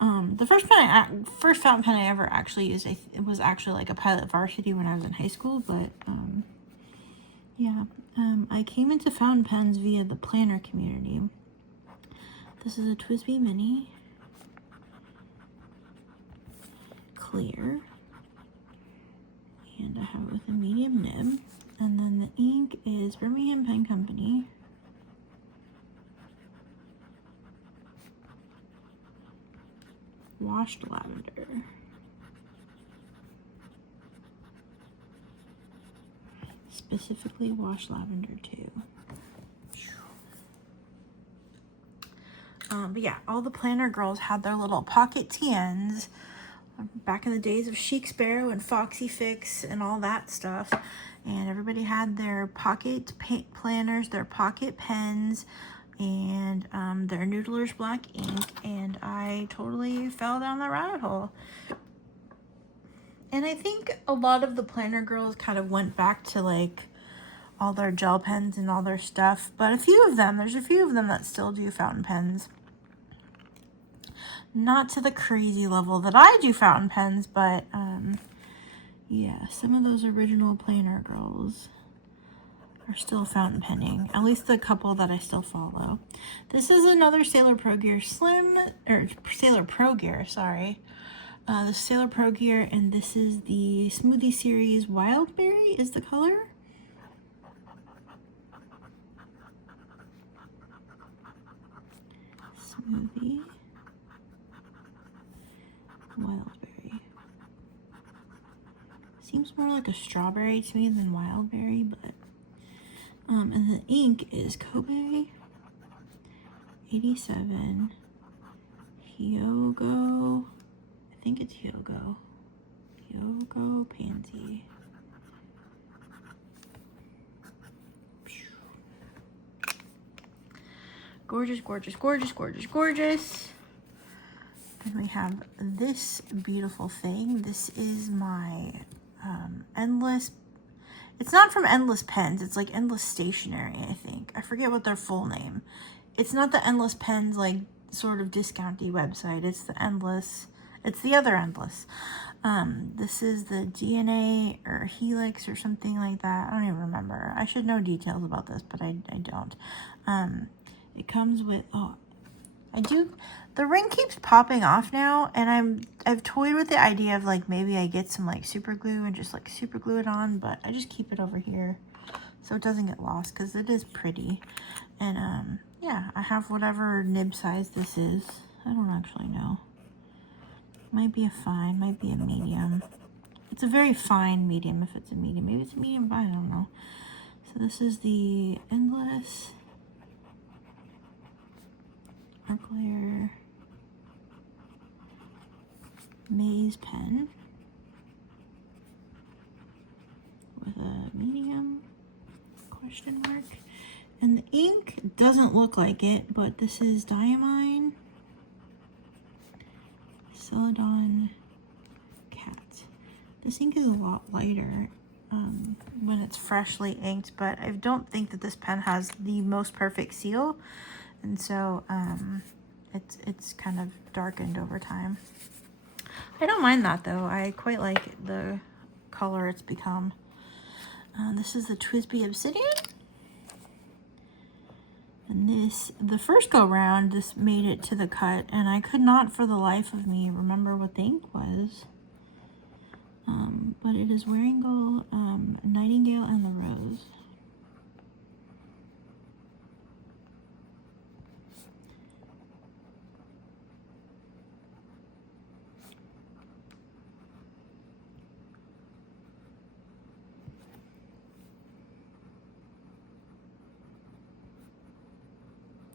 The first fountain pen I ever actually used, it was actually like a Pilot Varsity when I was in high school, but yeah. I came into fountain pens via the planner community. This is a TWSBI Mini. Clear. And I have it with a medium nib. And then the ink is Birmingham Pen Company. Washed lavender. Specifically washed lavender too. But yeah, all the planner girls had their little pocket TNs back in the days of Chic Sparrow and Foxy Fix and all that stuff. And everybody had their pocket planners, their pocket pens, and their Noodler's black ink. And I totally fell down the rabbit hole. And I think a lot of the planner girls kind of went back to like all their gel pens and all their stuff. But there's a few of them that still do fountain pens. Not to the crazy level that I do fountain pens, but yeah, some of those original planner girls are still fountain penning. At least the couple that I still follow. This is another Sailor Pro Gear Sailor Pro Gear, sorry. The Sailor Pro Gear, and this is the Smoothie Series Wildberry is the color. Smoothie Wildberry. Seems more like a strawberry to me than wildberry, but and the ink is Kobe 87 Hyogo. I think it's Hyogo Pansy. Gorgeous, gorgeous, gorgeous, gorgeous, gorgeous. And we have this beautiful thing. This is my Endless. It's not from Endless Pens. It's like Endless Stationery, I think. I forget what their full name. It's not the Endless Pens, like, sort of discounty website. It's the Endless. It's the other Endless. This is the DNA or Helix or something like that. I don't even remember. I should know details about this, but I don't. It comes with, The ring keeps popping off now, and I've toyed with the idea of like maybe I get some like super glue and just like super glue it on, but I just keep it over here so it doesn't get lost because it is pretty. And yeah, I have whatever nib size this is. I don't actually know. Might be a fine, might be a medium. It's a very fine medium if it's a medium. Maybe it's a medium fine, I don't know. So this is the Endless Art Glare Maze pen with a medium question mark. And the ink doesn't look like it, but this is Diamine Celadon Cat. This ink is a lot lighter when it's freshly inked, but I don't think that this pen has the most perfect seal, and so it's kind of darkened over time. I don't mind that though. I quite like the color it's become. This is the TWSBI Obsidian. And the first go round, this made it to the cut, and I could not for the life of me remember what the ink was. But it is Waringle, Nightingale, and the Rose.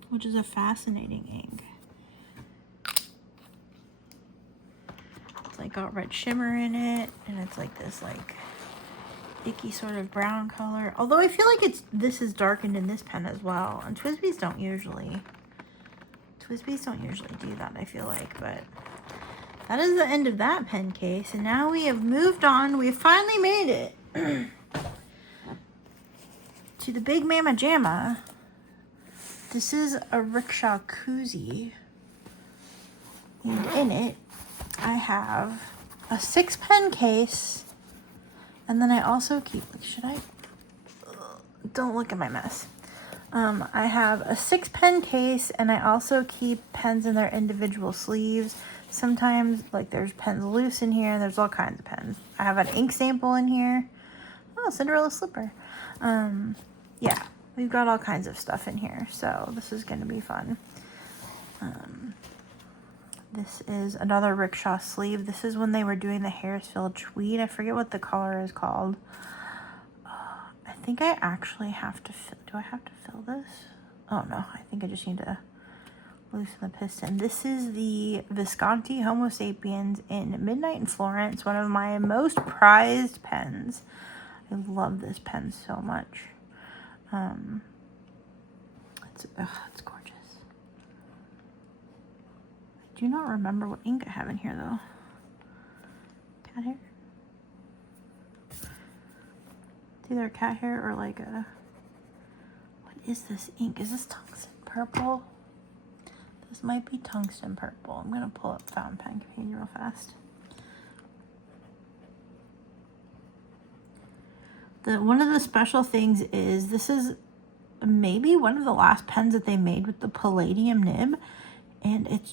Which is a fascinating ink. It's like got red shimmer in it, and it's like this like icky sort of brown color. Although I feel like this is darkened in this pen as well, and TWSBIs don't usually do that, I feel like. But that is the end of that pen case, and now we have moved on. We have finally made it to the Big Mama Jamma. This is a rickshaw koozie, and in it I have a 6-pen case, and then I also keep, don't look at my mess. I have a 6-pen case, and I also keep pens in their individual sleeves. Sometimes, like, there's pens loose in here, there's all kinds of pens. I have an ink sample in here. Oh, Cinderella slipper. Yeah. We've got all kinds of stuff in here, so this is going to be fun. This is another rickshaw sleeve. This is when they were doing the Harrisville tweed. I forget what the color is called. I think I actually have to fill. Do I have to fill this? Oh no, I think I just need to loosen the piston. This is the Visconti Homo Sapiens in Midnight in Florence, one of my most prized pens. I love this pen so much. It's gorgeous. I do not remember what ink I have in here though. Cat hair? It's either cat hair or like a, what is this ink? Is this tungsten purple? This might be tungsten purple. I'm gonna pull up Fountain Pen Companion real fast. One of the special things is this is maybe one of the last pens that they made with the palladium nib, and it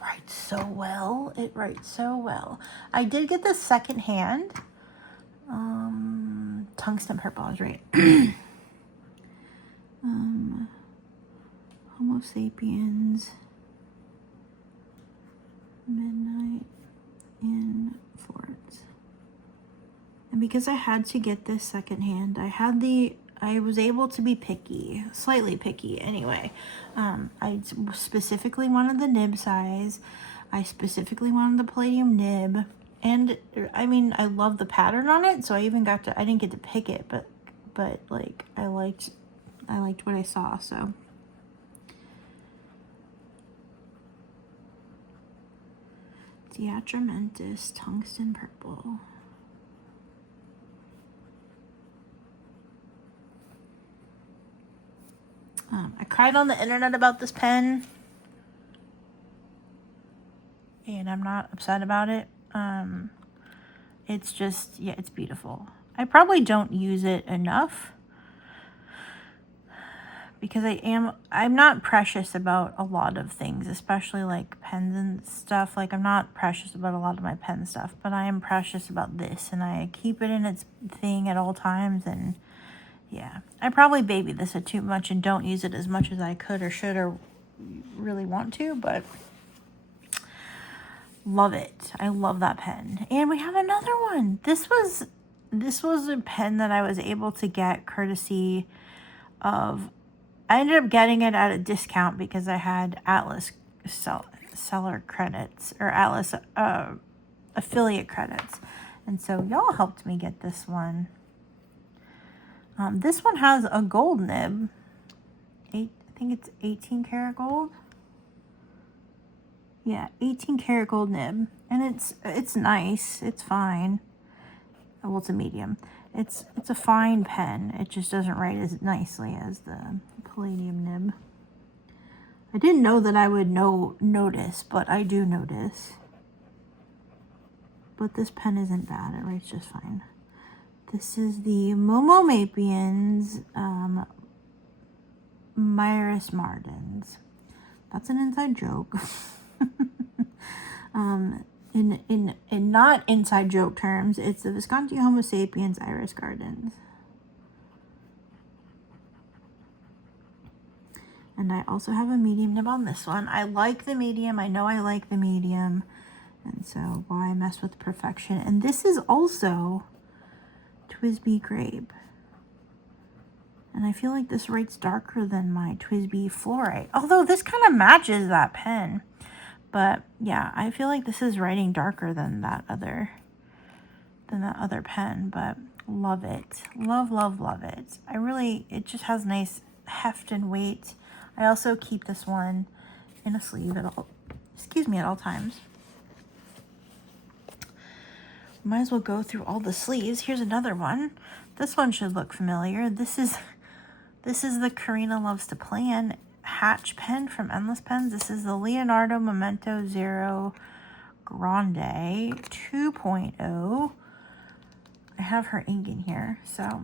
writes so well. It writes so well. I did get this secondhand. Tungsten purple, I was right. Homo Sapiens Midnight in Florence. And because I had to get this secondhand, I was able to be picky, slightly picky anyway. I specifically wanted the nib size. I specifically wanted the palladium nib. And I mean, I love the pattern on it, so I even I didn't get to pick it, but like I liked what I saw, so. Diatramentis tungsten purple. I cried on the internet about this pen, and I'm not upset about it. It's just, yeah, it's beautiful. I probably don't use it enough, because I'm not precious about a lot of things, especially like pens and stuff. Like, I'm not precious about a lot of my pen stuff, but I am precious about this, and I keep it in its thing at all times. And yeah, I probably baby this too much and don't use it as much as I could or should or really want to, but love it. I love that pen. And we have another one. This was a pen that I was able to get courtesy of, I ended up getting it at a discount because I had Atlas seller credits, or Atlas affiliate credits. And so y'all helped me get this one. This one has a gold nib. I think it's 18 karat gold. Yeah, 18 karat gold nib. And it's nice. It's fine. Well, it's a medium. It's a fine pen. It just doesn't write as nicely as the palladium nib. I didn't know that I would notice, but I do notice. But this pen isn't bad. It writes just fine. This is the Momo Mapians Myris Mardens. That's an inside joke. In not inside joke terms, it's the Visconti Homo sapiens Iris Gardens. And I also have a medium nib on this one. I like the medium. I know I like the medium. And so why mess with perfection? And this is also Twisby Grape. And I feel like this writes darker than my Twisby Fluorite. Although this kind of matches that pen. But yeah, I feel like this is writing darker than that other pen. But love it. Love, love, love it. It just has nice heft and weight. I also keep this one in a sleeve at all times. Might as well go through all the sleeves. Here's another one. This one should look familiar. This is the Karina Loves to Plan Hatch pen from Endless Pens. This is the Leonardo Memento Zero Grande 2.0. I have her ink in here. So,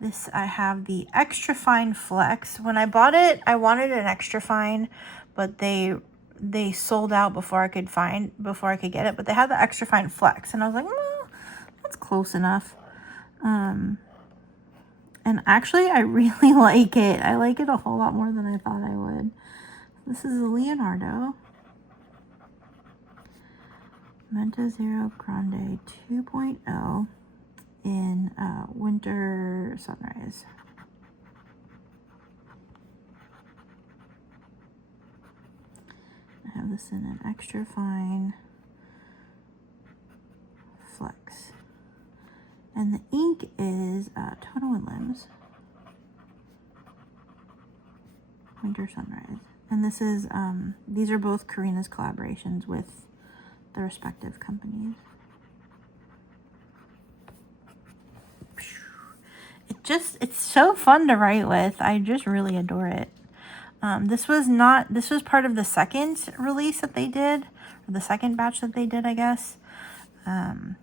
this, I have the Extra Fine Flex. When I bought it, I wanted an Extra Fine, but they sold out before I could get it. But they had the Extra Fine Flex, and I was like, that's close enough. And actually, I really like it. I like it a whole lot more than I thought I would. This is a Leonardo Memento Zero Grande 2.0 in Winter Sunrise. I have this in an extra fine flex. And the ink is Tono and Limbs Winter Sunrise. And this is, these are both Karina's collaborations with the respective companies. It's so fun to write with. I just really adore it. This was part of the second release that they did, or the second batch that they did, I guess.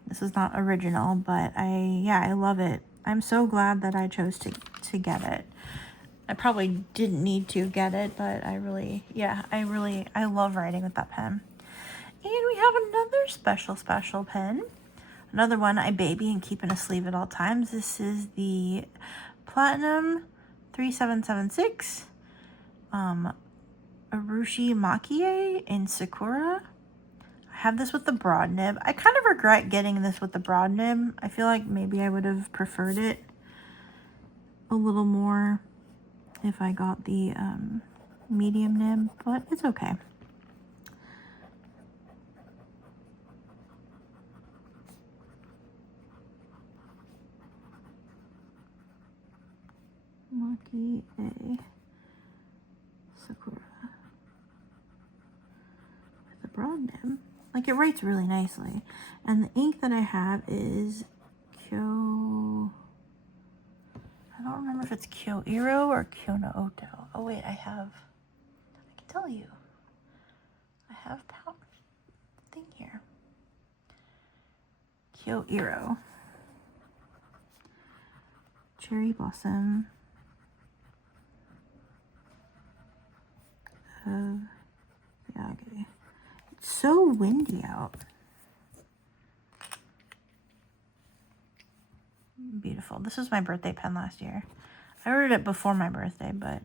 This is not original, but I love it. I'm so glad that I chose to get it. I probably didn't need to get it, but I love writing with that pen. And we have another special pen. Another one I baby and keep in a sleeve at all times. This is the Platinum 3776 Urushi Makie in Sakura. I have this with the broad nib. I kind of regret getting this with the broad nib. I feel like maybe I would have preferred it a little more if I got the medium nib, but it's okay. Makie Sakura with the broad nib. Like, it writes really nicely. And the ink that I have is I don't remember if it's Kyoiro or Kyono Oto. Oh wait, I can tell you. I have thing here. Kyoiro. Cherry Blossom of, yeah, okay. It's so windy out. Beautiful. This was my birthday pen last year. I ordered it before my birthday, but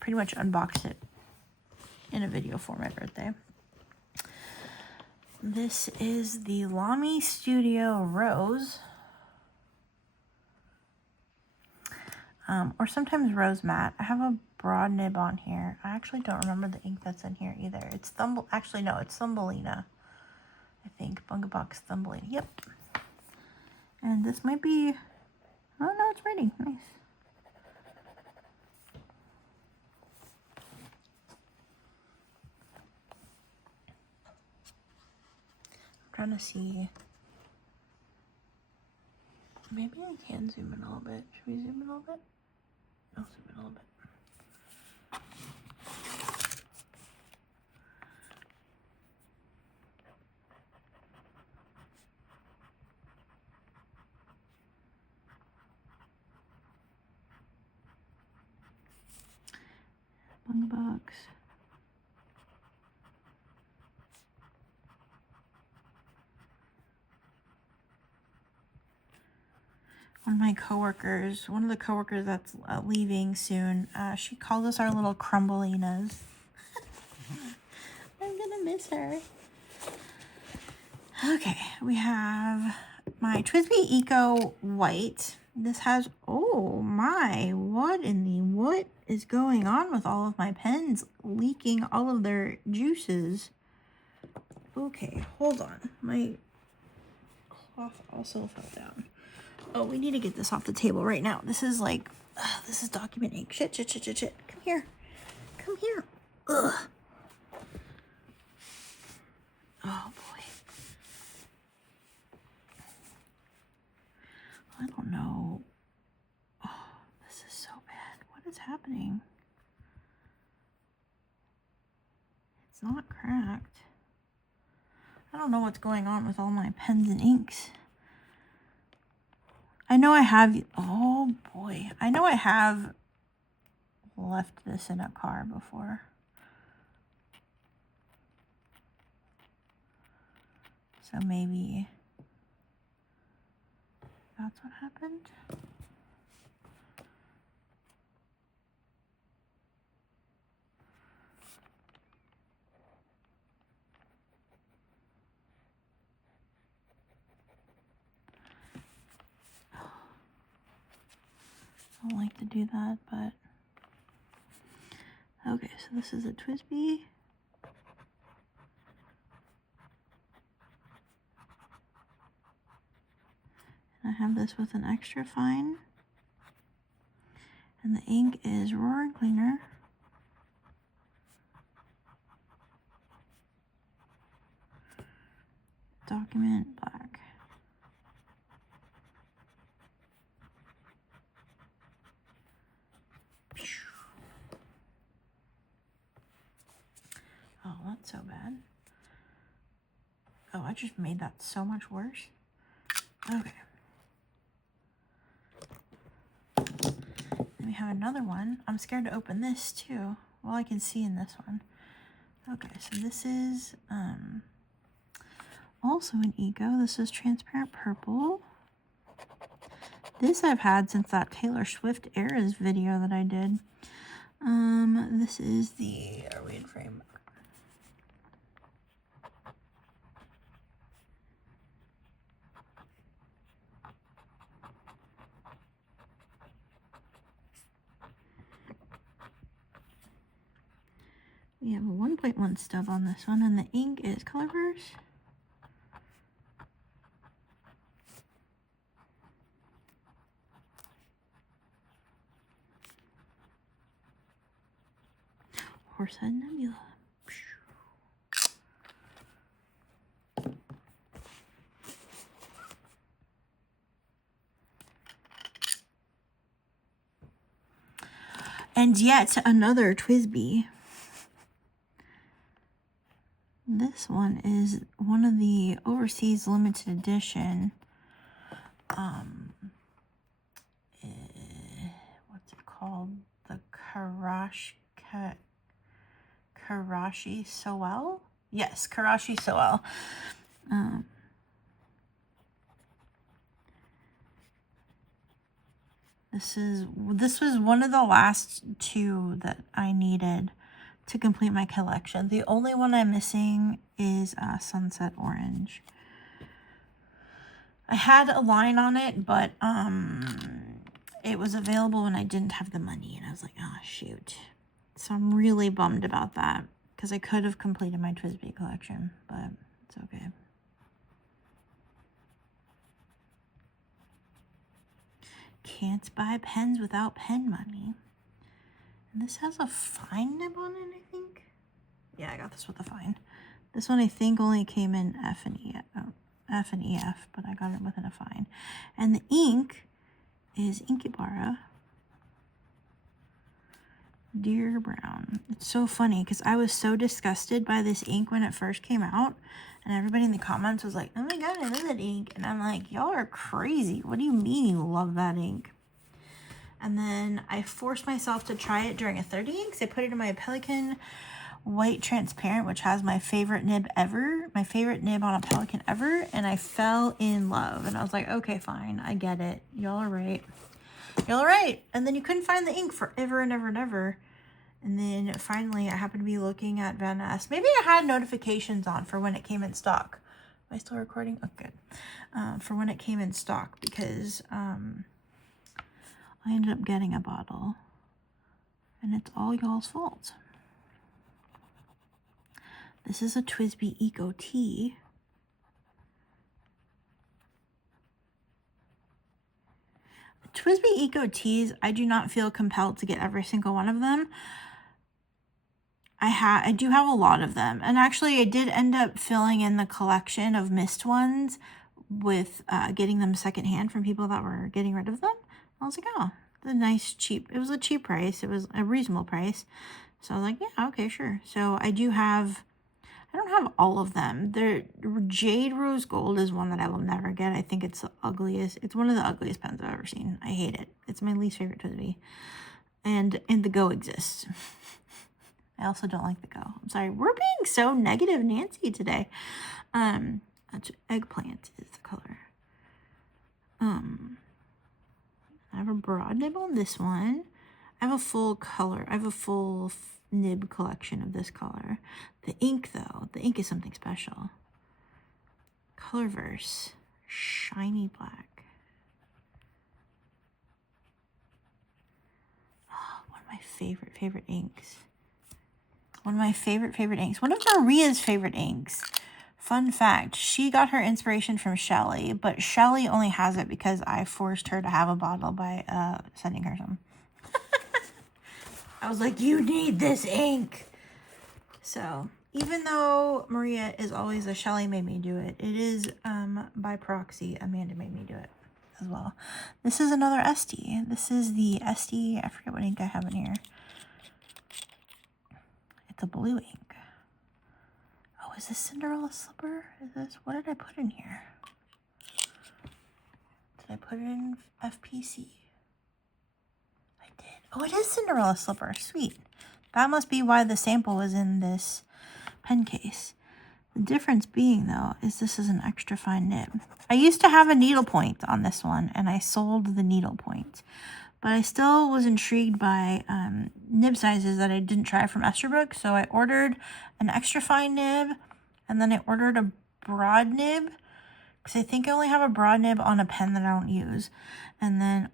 pretty much unboxed it in a video for my birthday. This is the Lamy Studio Rose. Or sometimes Rose Matte. I have a broad nib on here. I actually don't remember the ink that's in here either. It's actually no, it's Thumbelina. I think Bunga Box Thumbelina. Yep. And this might be, oh no, it's ready. Nice. I'm trying to see. Maybe I can zoom in a little bit. Should we zoom in a little bit? I'll zoom in a little bit. Bunga Box. One of the coworkers that's leaving soon, she calls us our little Crumbleinas. I'm gonna miss her. Okay, we have my TWSBI Eco White. This has, oh my, what is going on with all of my pens leaking all of their juices? Okay, hold on. My cloth also fell down. Oh, we need to get this off the table right now. This is like, this is document ink. Shit. Come here. Come here. Ugh. Oh, boy. I don't know. Oh, this is so bad. What is happening? It's not cracked. I don't know what's going on with all my pens and inks. I know I have, oh boy, I know I have left this in a car before. So maybe that's what happened. I don't like to do that, but okay, so this is a TWSBI. And I have this with an extra fine. And the ink is Roaring Cleaner. Document Black. Oh, that's so bad. Oh, I just made that so much worse. Okay. Then we have another one. I'm scared to open this too. Well, I can see in this one. Okay, so this is also an Eco. This is Transparent Purple. This I've had since that Taylor Swift Eras video that I did. This is the, are we in frame? We have a 1.1 stub on this one, and the ink is Colorverse. Horsehead Nebula. And yet another TWSBI. This one is one of the overseas limited edition. What's it called? The Karashka Karashi Soel. Yes, Karashi Soel. This was one of the last two that I needed to complete my collection. The only one I'm missing is Sunset Orange. I had a line on it, but it was available when I didn't have the money, and I was like, oh shoot. So I'm really bummed about that because I could have completed my TWSBI collection, but it's okay. Can't buy pens without pen money. And this has a fine nib on it, I think. Yeah, I got this with a fine. This one I think only came in F and EF, but I got it within a fine. And the ink is Inkibara Deer Brown. It's so funny because I was so disgusted by this ink when it first came out, and everybody in the comments was like, oh my god, I love that ink. And I'm like, y'all are crazy. What do you mean you love that ink? And then I forced myself to try it during a 30 inks. I put it in my Pelikan White Transparent, which has my favorite nib ever, my favorite nib on a Pelikan ever, and I fell in love. And I was like, okay, fine, I get it. Y'all are right. Y'all are right. And then you couldn't find the ink forever and ever and ever. And then finally, I happened to be looking at Van Ness. Maybe I had notifications on for when it came in stock. Am I still recording? Oh, good. For when it came in stock, because I ended up getting a bottle. And it's all y'all's fault. This is a TWSBI Eco Tea. TWSBI Eco Teas, I do not feel compelled to get every single one of them. I do have a lot of them. And actually, I did end up filling in the collection of missed ones with getting them secondhand from people that were getting rid of them. I was like, oh, the nice cheap. It was a cheap price. It was a reasonable price. So I was like, yeah, okay, sure. So I do have, I don't have all of them. The Jade Rose Gold is one that I will never get. I think it's the ugliest. It's one of the ugliest pens I've ever seen. I hate it. It's my least favorite TWSBI. And the Go exists. I also don't like the Go. I'm sorry. We're being so negative Nancy today. Eggplant is the color. I have a broad nib on this one. I have a full color. I have a full nib collection of this color. The ink, though, the ink is something special. Colorverse, shiny black. Oh, one of my favorite inks. One of my favorite inks. One of Maria's favorite inks. Fun fact, she got her inspiration from Shelly, but Shelly only has it because I forced her to have a bottle by sending her some. I was like, you need this ink. So, even though Maria is always a Shelly made me do it, it is by proxy, Amanda made me do it as well. This is another Esty. This is the Esty, I forget what ink I have in here. It's a blue ink. Oh, is this Cinderella Slipper? Is this, what did I put in here? Did I put it in FPC? I did. Oh, it is Cinderella Slipper. Sweet. That must be why the sample was in this pen case. The difference being, though, is this is an extra fine nib. I used to have a needle point on this one, and I sold the needle point. But I still was intrigued by nib sizes that I didn't try from Esterbrook. So I ordered an extra fine nib, and then I ordered a broad nib, because I think I only have a broad nib on a pen that I don't use. And then,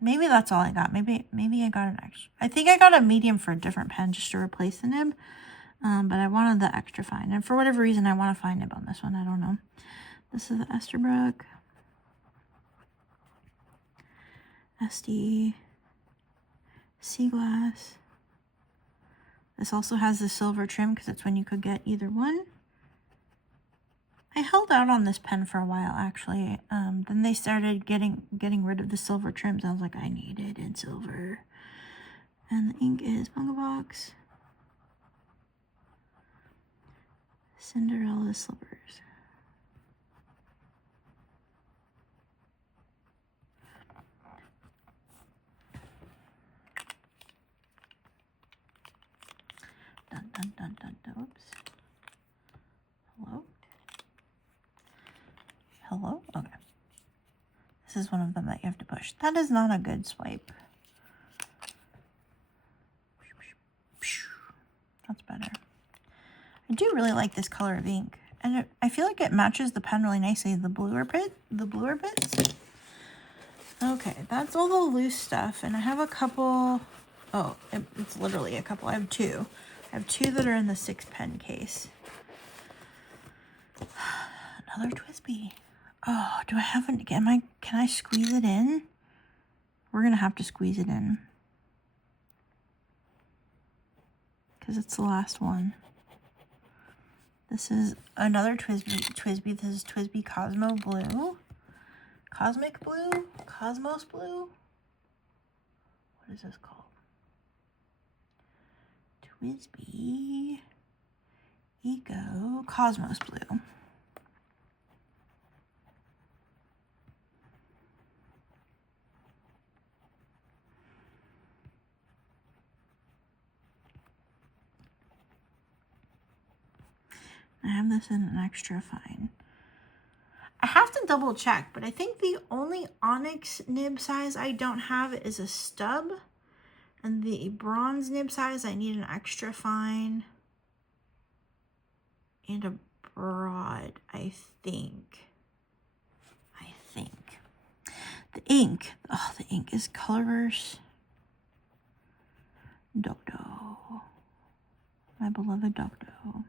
maybe that's all I got. Maybe I got an extra. I think I got a medium for a different pen just to replace the nib. But I wanted the extra fine. And for whatever reason, I want a fine nib on this one. I don't know. This is the Esterbrook. SD. Sea glass. This also has the silver trim because it's when you could get either one. I held out on this pen for a while, actually. Then they started getting rid of the silver trims. I was like, I need it in silver. And the ink is Bunga Box. Cinderella Slippers. dun, dun, dun. Oops. Hello? Hello? Okay. This is one of them that you have to push. That is not a good swipe. That's better. I do really like this color of ink. And I feel like it matches the pen really nicely. The bluer bits. Okay, that's all the loose stuff. And I have a couple. Oh, it's literally a couple. I have two. I have two that are in the 6 pen case. Another Twisby. Oh, do I have an, can I squeeze it in? We're going to have to squeeze it in. Because it's the last one. This is another Twisby. This is Twisby Cosmo Blue. Cosmic Blue? Cosmos Blue? What is this called? Twisby Eco Cosmos Blue. I have this in an extra fine. I have to double check, but I think the only onyx nib size I don't have is a stub. And the bronze nib size, I need an extra fine and a broad, I think. The ink, oh, the ink is Colorverse Docto. My beloved Docto.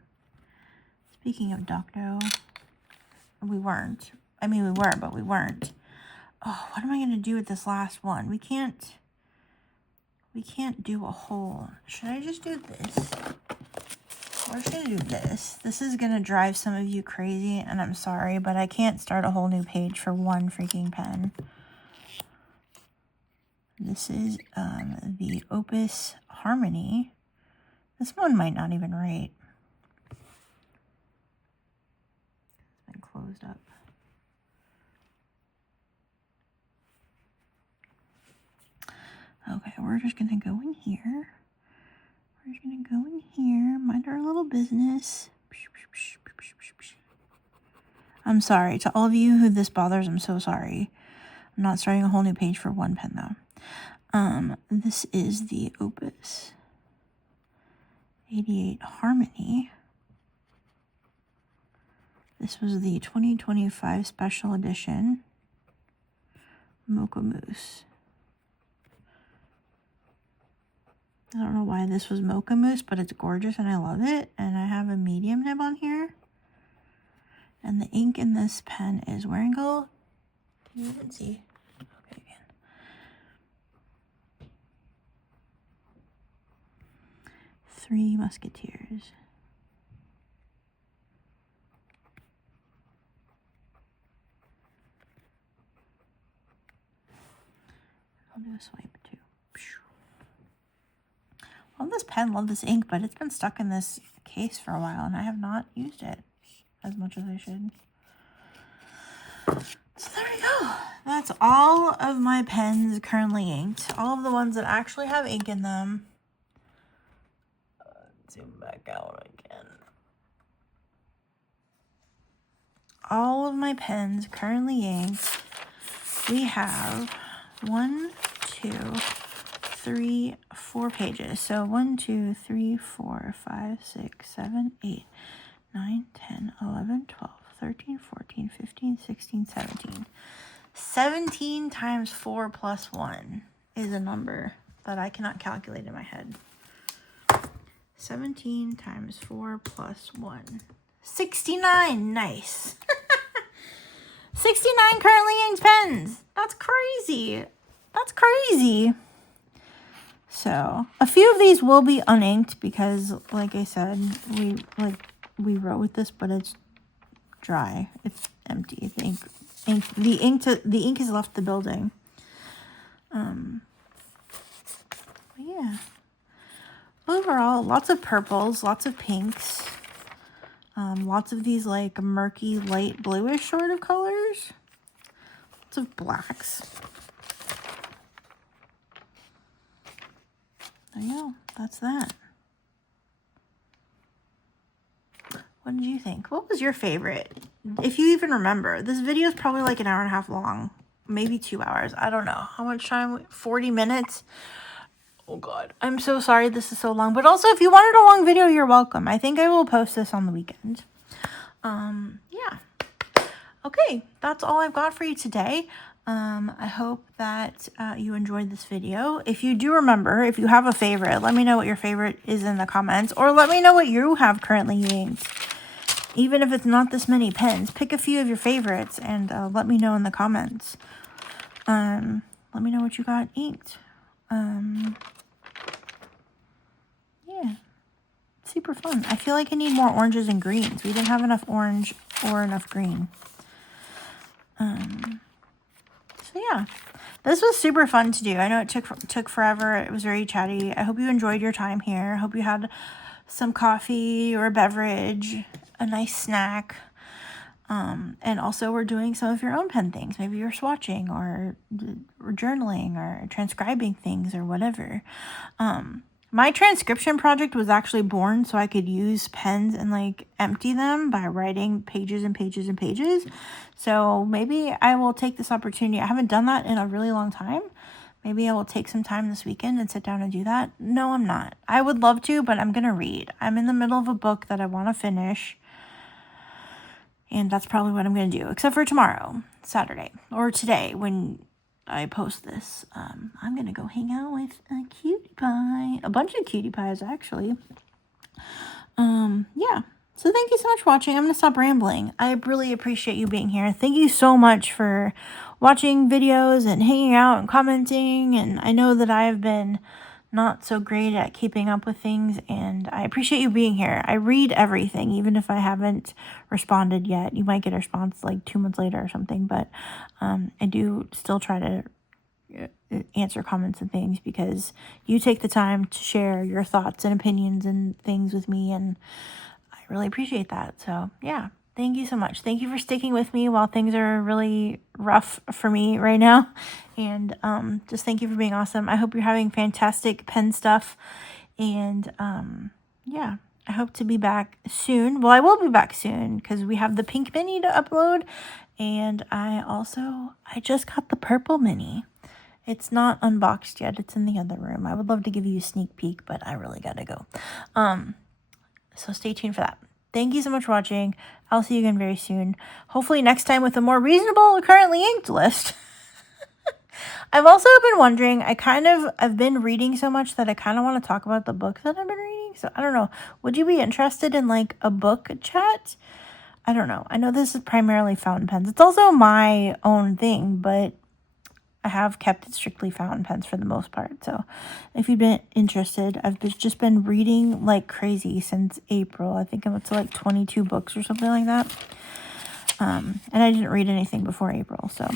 Speaking of Docto, we weren't. I mean, we were, but we weren't. Oh, what am I going to do with this last one? We can't do a whole. Should I just do this? We're just going to do this. This is going to drive some of you crazy, and I'm sorry, but I can't start a whole new page for one freaking pen. This is the Opus Harmony. This one might not even rate. It's been closed up. Okay, we're just going to go in here. We're just going to go in here, mind our little business. I'm sorry. To all of you who this bothers, I'm so sorry. I'm not starting a whole new page for one pen, though. This is the Opus 88 Harmony. This was the 2025 special edition Mocha Mousse. I don't know why this was Mocha Mousse, but it's gorgeous and I love it. And I have a medium nib on here. And the ink in this pen is Waringal. Can you even see? Okay, again. Three Musketeers. I'll do a swipe too. Love this pen, love this ink, but it's been stuck in this case for a while and I have not used it as much as I should. So there we go. That's all of my pens currently inked. All of the ones that actually have ink in them. Zoom back out again. All of my pens currently inked. We have 1, 2, 3, 4 pages. So 1, 2, 3, 4, 5, 6, 7, 8, 9, 10, 11, 12, 13, 14, 15, 16, 17. 17 times 4 plus 1 is a number that I cannot calculate in my head. 17 times 4 plus 1. 69. Nice. 69 currently inked pens. That's crazy. That's crazy. So a few of these will be uninked because, like I said, we wrote with this, but it's dry. It's empty. The ink has left the building. But yeah. Overall, lots of purples, lots of pinks, lots of these like murky, light bluish sort of colors. Lots of blacks. There you go. That's that. What did you think? What was your favorite? If you even remember, this video is probably like an hour and a half long, maybe 2 hours. I don't know how much time. 40 minutes. Oh God, I'm so sorry this is so long. But also, if you wanted a long video, you're welcome. I think I will post this on the weekend. Yeah. Okay, that's all I've got for you today. I hope that you enjoyed this video. If you do remember, if you have a favorite, let me know what your favorite is in the comments, or let me know what you have currently inked. Even if it's not this many pens, pick a few of your favorites and let me know in the comments. Let me know what you got inked. Yeah, super fun. I feel like I need more oranges and greens. We didn't have enough orange or enough green. So yeah, this was super fun to do. I know it took forever. It was very chatty. I hope you enjoyed your time here. I hope you had some coffee or a beverage, a nice snack. And also we're doing some of your own pen things. Maybe you're swatching or journaling or transcribing things or whatever. My transcription project was actually born so I could use pens and like empty them by writing pages and pages and pages. So maybe I will take this opportunity. I haven't done that in a really long time. Maybe I will take some time this weekend and sit down and do that. No, I'm not. I would love to, but I'm going to read. I'm in the middle of a book that I want to finish. And that's probably what I'm going to do, except for tomorrow, Saturday, or today when I post this. I'm going to go hang out with a cutie pie, a bunch of cutie pies, actually. Yeah. So thank you so much for watching. I'm going to stop rambling. I really appreciate you being here. Thank you so much for watching videos and hanging out and commenting. And I know that I've been not so great at keeping up with things, and I appreciate you being here. I read everything, even if I haven't responded yet. You might get a response like 2 months later or something, but I do still try to answer comments and things because you take the time to share your thoughts and opinions and things with me, and I really appreciate that. So yeah, thank you so much. Thank you for sticking with me while things are really rough for me right now. And just thank you for being awesome. I hope you're having fantastic pen stuff. And yeah, I hope to be back soon. Well, I will be back soon because we have the pink mini to upload. And I just got the purple mini. It's not unboxed yet. It's in the other room. I would love to give you a sneak peek, but I really gotta go. So stay tuned for that. Thank you so much for watching. I'll see you again very soon. Hopefully next time with a more reasonable currently inked list. I've also been wondering, I've been reading so much that I kind of want to talk about the book that I've been reading. So I don't know. Would you be interested in like a book chat? I don't know. I know this is primarily fountain pens. It's also my own thing, but I have kept it strictly fountain pens for the most part. So if you've been interested, I've just been reading like crazy since April. I think I'm up to like 22 books or something like that. And I didn't read anything before April. So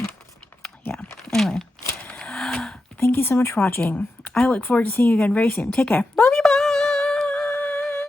yeah. Anyway, thank you so much for watching. I look forward to seeing you again very soon. Take care. Bye.